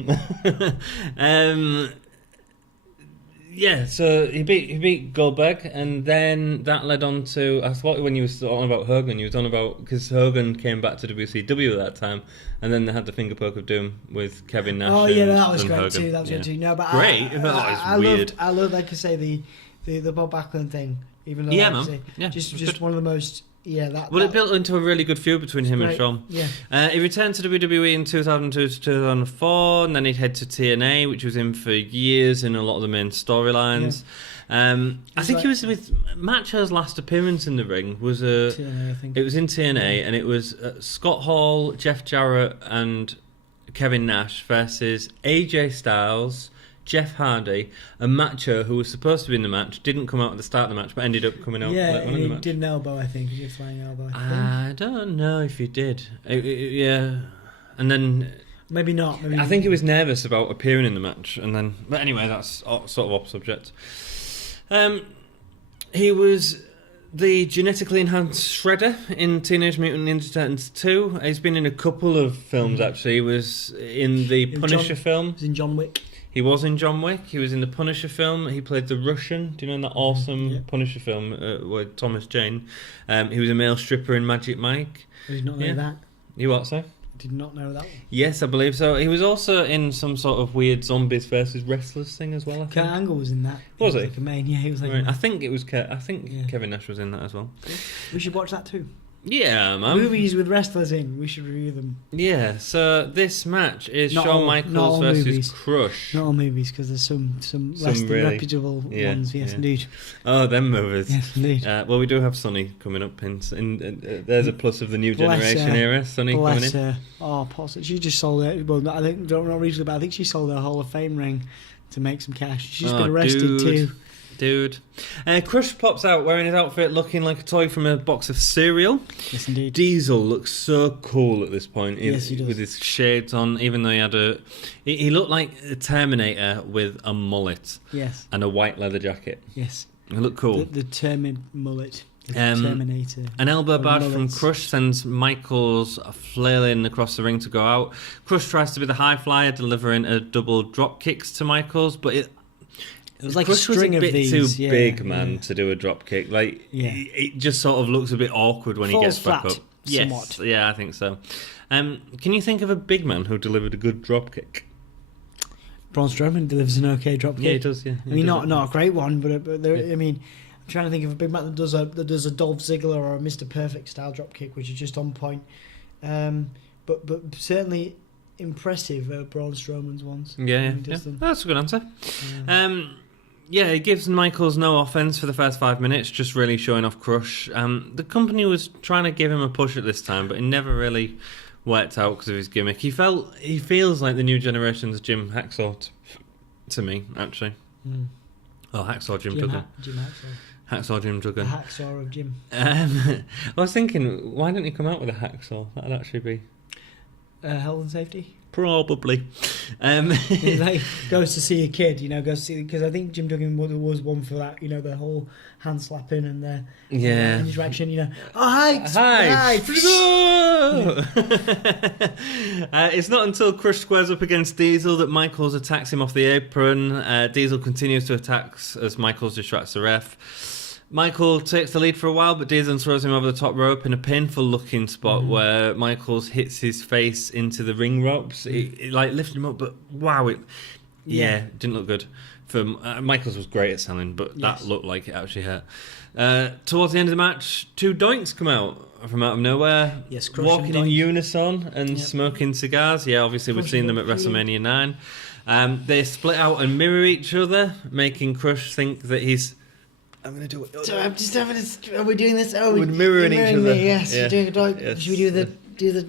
Yeah, so he beat Goldberg, and then that led on to... I thought when you were on about Hogan, you was on about... Because Hogan came back to WCW at that time, and then they had the finger poke of doom with Kevin Nash. Oh, yeah, that was great Hogan. Too. That was good too. No, but great. I weird. I love, like I say, the Bob Backlund thing. Even though, just one of the most it built into a really good feud between him and Shawn. Yeah. He returned to WWE in 2002 to 2004, and then he'd head to TNA, which was in for years in a lot of the main storylines. I think he was with Macho's last appearance in the ring was TNA, I think. It was in TNA, and it was Scott Hall, Jeff Jarrett, and Kevin Nash versus AJ Styles, Jeff Hardy, and Macho, who was supposed to be in the match, didn't come out at the start of the match, but ended up coming out. Yeah, in the match. Did an elbow, I think. He did a flying elbow. I don't know if he did. Yeah, and then maybe not. I think he was nervous about appearing in the match, and then. But anyway, that's sort of off subject. He was the genetically enhanced Shredder in Teenage Mutant Ninja Turtles 2. He's been in a couple of films, actually. He was in the Punisher film. He was in John Wick. He was in John Wick. He was in the Punisher film. He played the Russian. Do you know in that awesome Punisher film with Thomas Jane? He was a male stripper in Magic Mike. I did not know that. You what, sir? Did not know that one. Yes, I believe so. He was also in some sort of weird zombies versus wrestlers thing as well. I think. Kurt Angle was in that. Was he? Like a main, he was like. Right. I think it was. I think Kevin Nash was in that as well. We should watch that too. Yeah, man. Movies with wrestlers in. We should review them. Yeah. So this match is Shawn Michaels versus movies. Crush. Not all movies, because there's some less than really, reputable ones. Yes, indeed. Oh, them movies. Yes, indeed. Well, we do have Sonny coming up. There's a plus of the new generation era. Sonny coming in. Her. Oh, possibly. She just sold it. Well, I think not recently, but I think she sold her Hall of Fame ring to make some cash. She's been arrested too. Dude. Crush pops out wearing his outfit looking like a toy from a box of cereal. Yes, indeed. Diesel looks so cool at this point. Yes, he does. With his shades on, even though he had he looked like a Terminator with a mullet. Yes. And a white leather jacket. Yes. He looked cool. The mullet. Terminator. An elbow barge from Crush sends Michaels flailing across the ring to go out. Crush tries to be the high flyer, delivering a double drop kicks to Michaels, but it was like Crush a string was a bit too big, man, to do a drop kick. Like, it just sort of looks a bit awkward when he gets back up. Yes, somewhat. Yeah, I think so. Can you think of a big man who delivered a good drop kick? Braun Strowman delivers an okay drop kick. Yeah, he does. Yeah, I mean, not a great one, but there, I mean, I'm trying to think of a big man that does a Dolph Ziggler or a Mr. Perfect style drop kick, which is just on point. But certainly impressive. Braun Strowman's ones. Yeah. That's a good answer. Yeah, it gives Michaels no offense for the first 5 minutes, just really showing off Crush. The company was trying to give him a push at this time, but it never really worked out because of his gimmick. He feels like the new generation's Jim Hacksaw to me, actually. Oh, Hacksaw Jim Duggan. Jim Hacksaw. Hacksaw Jim Duggan. The Hacksaw of Jim. I was thinking, why didn't he come out with a hacksaw? That'd actually be health and safety. Probably. He like goes to see a kid, goes to see, because I think Jim Duggan was one for that, the whole hand slapping and the interaction, Oh, hi! It's not until Crush squares up against Diesel that Michaels attacks him off the apron. Diesel continues to attack as Michaels distracts the ref. Michael takes the lead for a while, but Diesel throws him over the top rope in a painful-looking spot where Michaels hits his face into the ring ropes. It like lifted him up, but wow, it didn't look good. Michaels was great at selling, but that looked like it actually hurt. Towards the end of the match, two doinks come out from out of nowhere, walking in unison and smoking cigars. Yeah, obviously we've seen them at WrestleMania 9. They split out and mirror each other, making Crush think that he's... I'm going to do it. So I'm just having a... Are we doing this? Oh, we're mirroring each other. Me, yes, you're doing it. Yes. Should we do the...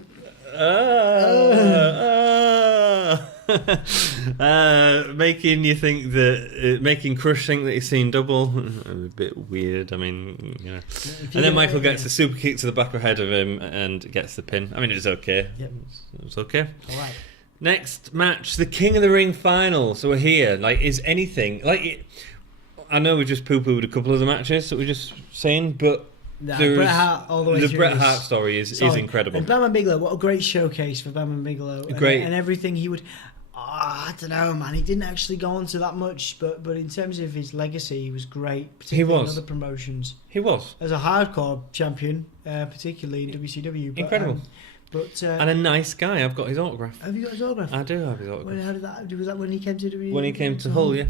Making you think that... making Crush think that he's seen double. A bit weird, I mean, And then Michael gets a super kick to the back of the head of him and gets the pin. I mean, it was okay. Yep. It was okay. All right. Next match, the King of the Ring final. So we're here. Like, is anything... I know we just poo-pooed a couple of the matches that we're just saying, but Bret Hart all the way through. Bret Hart story is incredible. And Bam and Bigelow, what a great showcase for Bam and Bigelow. And everything he would... I don't know, man. He didn't actually go on to that much, but in terms of his legacy, he was great, particularly in other promotions. He was. As a hardcore champion, particularly in WCW. But, incredible. But and a nice guy. I've got his autograph. Have you got his autograph? I do have his autograph. How did that? Was that when he came to When he came to Hull, yeah.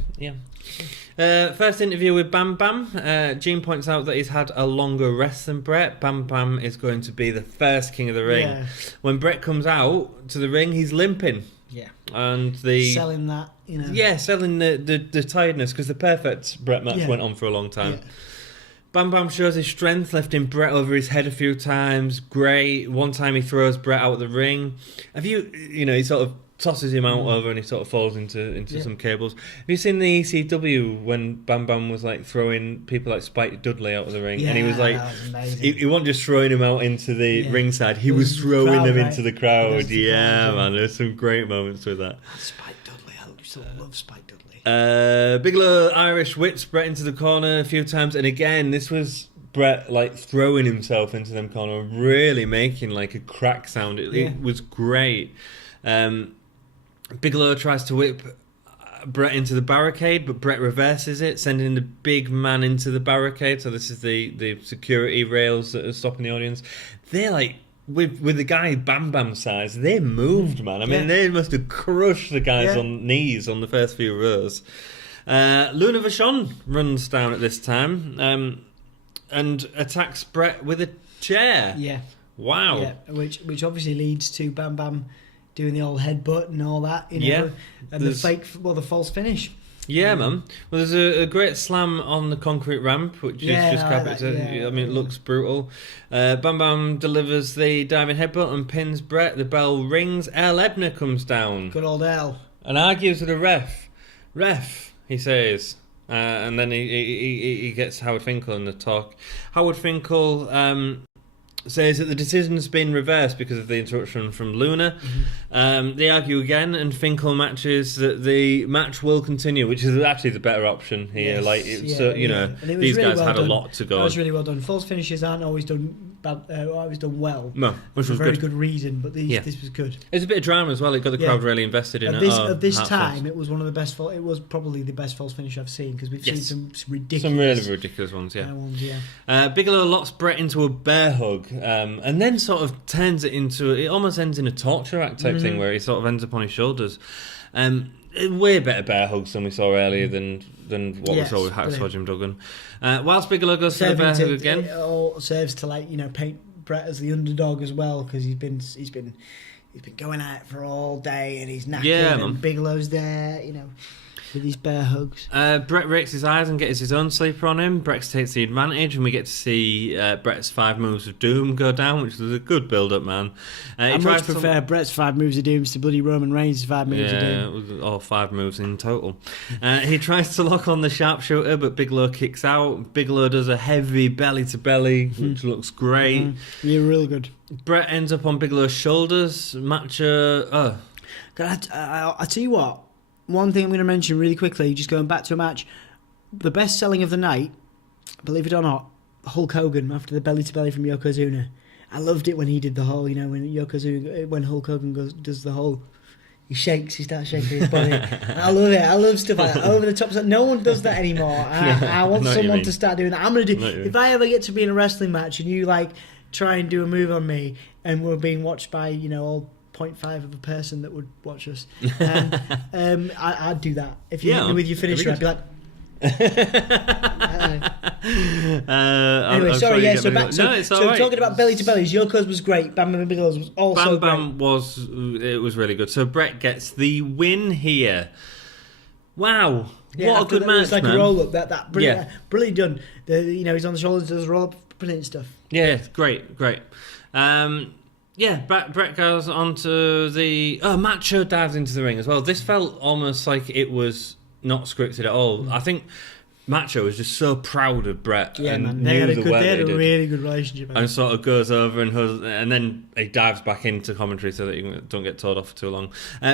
First interview with Bam Bam. Gene points out that he's had a longer rest than Bret. Bam Bam is going to be the first king of the ring. Yeah. When Bret comes out to the ring, he's limping. Yeah. And selling that, you know. Yeah, selling the tiredness, because the perfect Bret match went on for a long time. Yeah. Bam Bam shows his strength, lifting Bret over his head a few times. Great. One time he throws Bret out of the ring. He sort of tosses him out over and he sort of falls into some cables. Have you seen the ECW when Bam Bam was like throwing people like Spike Dudley out of the ring? Yeah, and he was like, that was amazing. He wasn't just throwing him out into the ringside, he was throwing them into the crowd. Man, there's some great moments with that. Spike Dudley, I used to love Spike Dudley. Bigelow Irish whips Bret into the corner a few times, and again, this was Bret like throwing himself into them corner, really making like a crack sound. It was great. Bigelow tries to whip Bret into the barricade, but Bret reverses it, sending the big man into the barricade. So this is the security rails that are stopping the audience. They're like, with the guy Bam Bam size, they moved, man. I mean, they must have crushed the guys on knees on the first few rows. Luna Vachon runs down at this time and attacks Bret with a chair. Yeah. Wow. Yeah, which obviously leads to Bam Bam doing the old headbutt and all that, you know, and the false finish. Yeah, man. Well, there's a great slam on the concrete ramp, which is just I mean, it looks brutal. Bam Bam delivers the diving headbutt and pins Bret. The bell rings. Earl Ebner comes down. Good old Earl. And argues with the ref. Ref, he says. And then he gets Howard Finkel in the talk. Howard Finkel says that the decision's been reversed because of the interruption from Luna. They argue again, and Finkel matches that the match will continue, which is actually the better option here. These really guys had a lot to go. That was really well done. False finishes aren't always done well. No, which was for a very good reason, but this was good. There's a bit of drama as well. It got the crowd really invested in it. At this time, it was one of the best. It was probably the best false finish I've seen, because we've seen some really ridiculous ones. Bigelow locks Bret into a bear hug. And then sort of turns it into, it almost ends in a torture act type thing, where he sort of ends up on his shoulders. Way better bear hugs than we saw earlier than what we saw with Hacksaw Jim Duggan. Whilst Bigelow goes to the bear hug again, it all serves to paint Bret as the underdog as well, because he's been going at it for all day and he's knackered, and Bigelow's there, with these bear hugs. Bret rakes his eyes and gets his own sleeper on him. Bret takes the advantage, and we get to see Bret's 5 moves of doom go down, which was a good build-up, man. I much prefer Bret's 5 moves of doom to bloody Roman Reigns' 5 moves of doom. Yeah, it was all 5 moves in total. He tries to lock on the sharpshooter, but Bigelow kicks out. Bigelow does a heavy belly-to-belly, which looks great. Yeah, real good. Bret ends up on Bigelow's shoulders. I'll tell you what. One thing I'm going to mention really quickly, just going back to a match, the best selling of the night, believe it or not, Hulk Hogan after the belly to belly from Yokozuna. I loved it when he did the whole, when Hulk Hogan does the whole, he starts shaking his body. I love it. I love stuff like that. Over the top stuff. No one does that anymore. I want someone to start doing that. I'm going to do. If I ever get to be in a wrestling match and you try and do a move on me, and we're being watched by all 0.5 of a person that would watch us, I'd do that. If you hit me with your finisher, I'd be like. Anyway, sorry. So back to talking about belly to bellies. Yoko's was great. Bam Bam Bigelow's was also Bam great. was really good. So Bret gets the win here. Wow, what a good match! It's like a roll up. That brilliant, brilliantly done. He's on the shoulders, does a roll up, brilliant stuff. Yeah, great. Bret goes onto the... Macho dives into the ring as well. This felt almost like it was not scripted at all. I think Macho was just so proud of Bret. Yeah, man. They had a really good relationship. And sort of goes over and then he dives back into commentary so that you don't get told off for too long.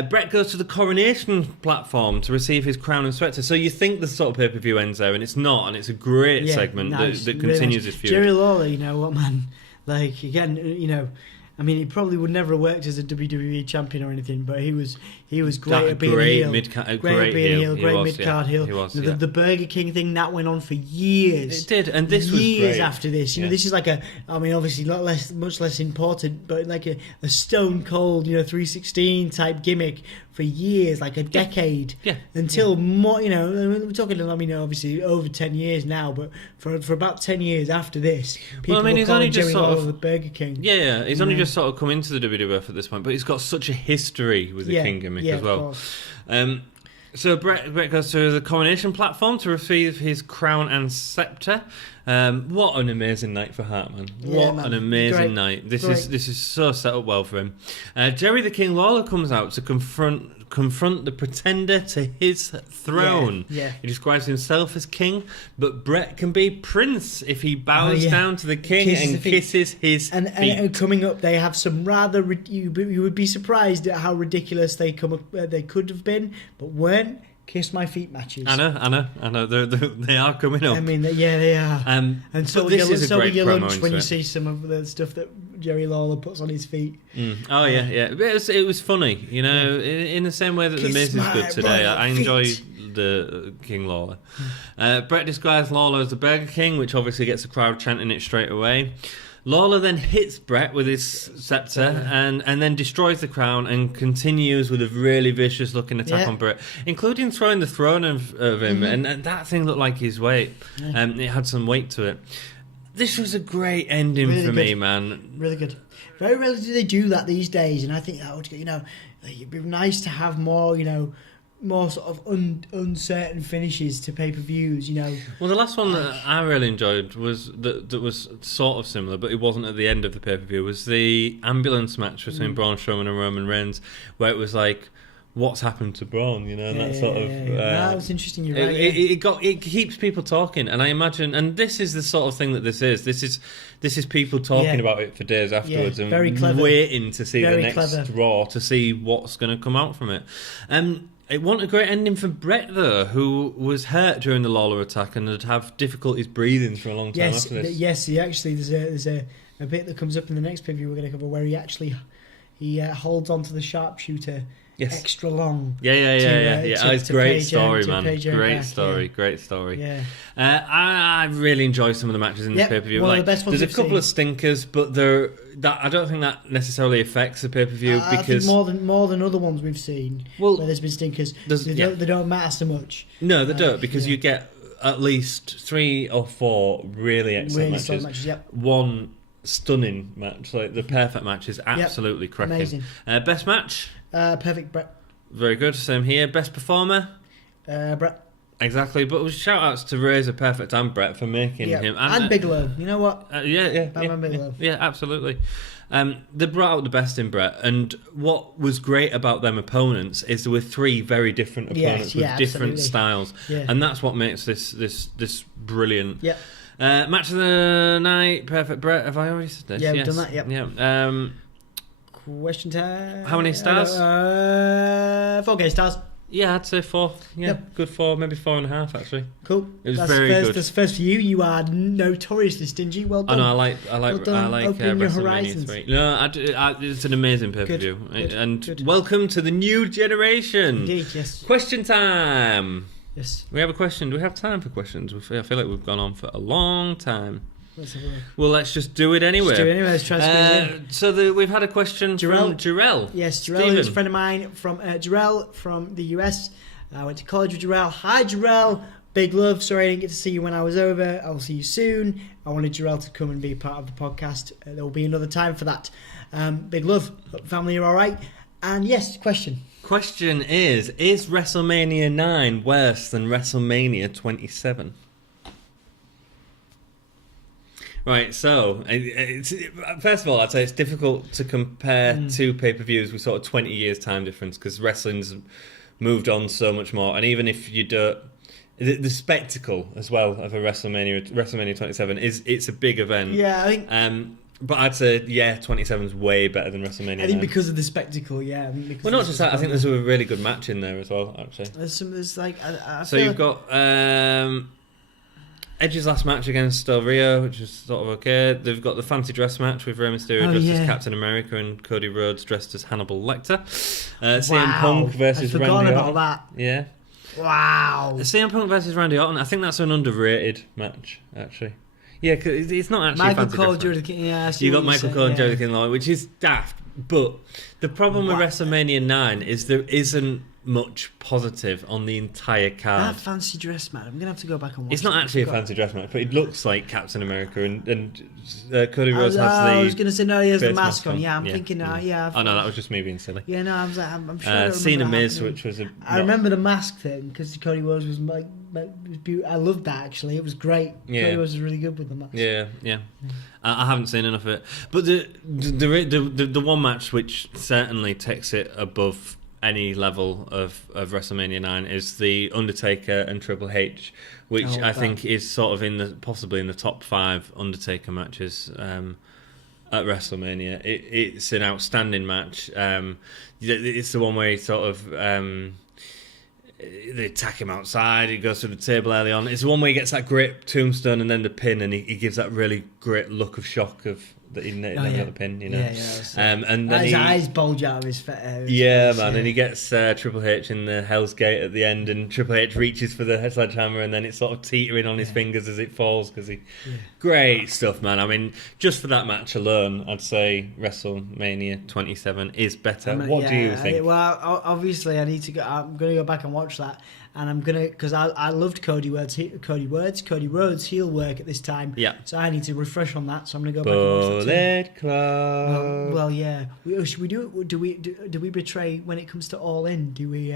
Bret goes to the coronation platform to receive his crown and scepter. So you think the sort of pay-per-view ends there, and it's not. And it's a great segment that continues his feud. Jerry Lawler, what, man? Like, again, I mean, he probably would never have worked as a WWE champion or anything, but he was great at being great a heel. Great heel. Great mid-card heel. He was, the Burger King thing, that went on for years. It did, and this was years great. after this. You know, this is like obviously much less important, but like a Stone Cold, 316 type gimmick for years, like a decade. Yeah. Until more, we're talking, obviously over 10 years now, but for about 10 years after this, people were calling Jerry Lawler the Burger King. Yeah. He's only just sort of come into the WWF at this point, but he's got such a history with the King gimmick as well. So Bret goes to the coronation platform to receive his crown and scepter. What an amazing night for Hart, man! An amazing night. This is so set up well for him. Jerry the King Lawler comes out to confront the pretender to his throne. Yeah. He describes himself as king, but Bret can be prince if he bows down to the king and kisses his feet. And coming up, they have some rather you would be surprised at how ridiculous they could have been, but weren't. Kiss my feet matches. I know. They are coming up. I mean, they are. And so will your lunch when you see some of the stuff that Jerry Lawler puts on his feet. Oh yeah. It was funny, in the same way that the Miz is good today. I enjoy the King Lawler. Bret describes Lawler as the Burger King, which obviously gets the crowd chanting it straight away. Lawler then hits Bret with his scepter and then destroys the crown and continues with a really vicious looking attack on Bret, including throwing the throne of him, and that thing looked like his weight. It had some weight to it. This was a great ending really for me, man. Really good. Very rarely do they do that these days, and I think that would, it'd be nice to have more, more sort of uncertain finishes to pay-per-views, Well, the last one that I really enjoyed was that was sort of similar, but it wasn't at the end of the pay-per-view, was the ambulance match between Braun Strowman and Roman Reigns, where it was like, what's happened to Braun, that was interesting, you're right. It keeps people talking, and I imagine, and this is the sort of thing that this is people talking about it for days afterwards and very clever. Waiting to see Very the next clever. Raw to see what's going to come out from it. It wasn't a great ending for Bret, though, who was hurt during the Lawler attack and would have difficulties breathing for a long time after this. Yes, there's a bit that comes up in the next preview we're going to cover where he holds onto the sharpshooter extra long. It's a great story, man. Great story. Yeah. I really enjoy some of the matches in this pay-per-view. One of the best ones there's a couple of stinkers, but I don't think that necessarily affects the pay-per-view because I think more than other ones we've seen where there's been stinkers. They don't matter so much. No, they don't, because you get at least 3 or 4 really excellent matches. One stunning match, like the perfect match is absolutely cracking. Amazing. Best match? Perfect Bret. Very good, same here. Best performer? Bret. Exactly, but shout outs to Razor Perfect and Bret for making him. And Bigelow, you know what? Bigelow. Yeah, absolutely. They brought out the best in Bret, and what was great about them opponents is there were 3 very different opponents with different styles, and that's what makes this brilliant. Yeah. Match of the night, Perfect Bret. Have I already said this? Yeah, we've done that. Yep. Yeah. Question time. How many stars? 4 stars. Yeah, I'd say 4. Yeah, good 4, maybe 4.5 actually. Cool. It was very good. That's first for you. You are notoriously stingy. Well done. I know. I like WrestleMania horizons. 3. No, it's an amazing pay-per-view. Good. Welcome to the new generation. Indeed, yes. Question time. Yes. We have a question. Do we have time for questions? I feel like we've gone on for a long time. Let's have a look. Well, let's just do it anyway. Let's try to squeeze in. So we've had a question from Jarrell. Yes, Jarrell is a friend of mine from Jarrell from the US. I went to college with Jarrell. Hi, Jarrell. Big love. Sorry I didn't get to see you when I was over. I'll see you soon. I wanted Jarrell to come and be part of the podcast. There will be another time for that. Big love. Hope family are all right. And yes, question. Question is WrestleMania 9 worse than WrestleMania 27? Right, so first of all, I'd say it's difficult to compare 2 pay-per-views with sort of 20 years time difference because wrestling's moved on so much more, and even if you don't, the spectacle as well of a WrestleMania 27 it's a big event. Yeah, I think. But I'd say 27's way better than WrestleMania. I think because of the spectacle, yeah. Well, not just that. I think there's a really good match in there as well. Actually, there's like. So you've got. Edge's last match against Del Rio, which is sort of okay. They've got the fancy dress match with Rey Mysterio dressed as Captain America and Cody Rhodes dressed as Hannibal Lecter. CM Punk versus Randy Orton. I forgot about that. Yeah. Wow. CM Punk versus Randy Orton. I think that's an underrated match, actually. Yeah, cause it's not actually Michael a fancy Cole, dress match. Yeah, you got Michael Cole and Jerry the King Lawler, which is daft. But the problem with WrestleMania 9 is there isn't much positive on the entire card. That fancy dress match, I'm going to have to go back and watch it. It's not actually a fancy dress match, but it looks like Captain America and Cody Rhodes has the... I was going to say, no, he has the mask on. Yeah, I'm thinking, yeah. Oh, no, that was just me being silly. Yeah, no, I'm sure Cena Miz, which was I remember the mask thing, because Cody Rhodes was like... I loved that, actually. It was great. Yeah. Cody Rhodes was really good with the mask. Yeah. I haven't seen enough of it. But the one match which certainly takes it above any level of WrestleMania 9 is the Undertaker and Triple H, which I think is sort of possibly in the top 5 Undertaker matches at WrestleMania. It's an outstanding match. It's the one where he sort of they attack him outside, he goes to the table early on. It's the one where he gets that great tombstone and then the pin, and he gives that really great look of shock of that he never got the pin, you know. And then his eyes bulge out of his face. And he gets Triple H in the Hell's Gate at the end, and Triple H reaches for the sledgehammer, and then it's sort of teetering on his fingers as it falls because great stuff, man. I mean, just for that match alone, I'd say WrestleMania 27 is better. What do you think? Well, obviously, I'm going to go back and watch that. And I'm gonna, because I loved Cody Rhodes heel work at this time. Yeah. So I need to refresh on that. So I'm gonna go back and watch that too. Club. Well, yeah. Should we do? Do we betray when it comes to All In? Do we?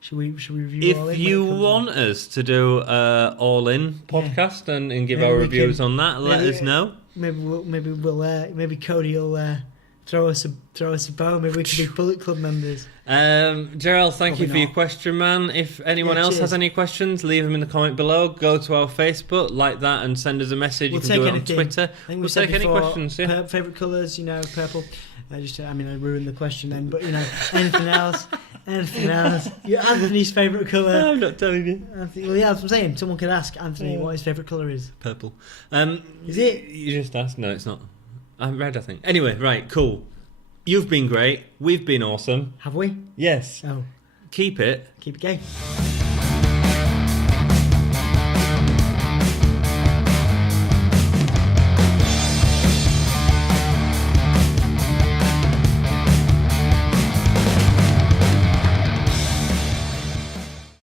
Should we review All In? If you want us to do All In podcast and give our reviews on that, let us know. Maybe Cody will throw us a bone. Maybe we can be Bullet Club members. Gerald, thank you for your question, man. If anyone else has any questions, leave them in the comment below. Go to our Facebook, like that, and send us a message. You can do it on Twitter. We'll take any questions. Yeah. Favourite colours, purple. I ruined the question then, but anything else? Anything else? Anthony's favourite colour. No, I'm not telling you. Anthony, well, yeah, that's what I'm saying. Someone could ask Anthony what his favourite colour is. Purple. Is it? You just asked. No, it's not. I'm red, I think. Anyway, right, cool. You've been great. We've been awesome. Have we? Yes. Oh. Keep it gay.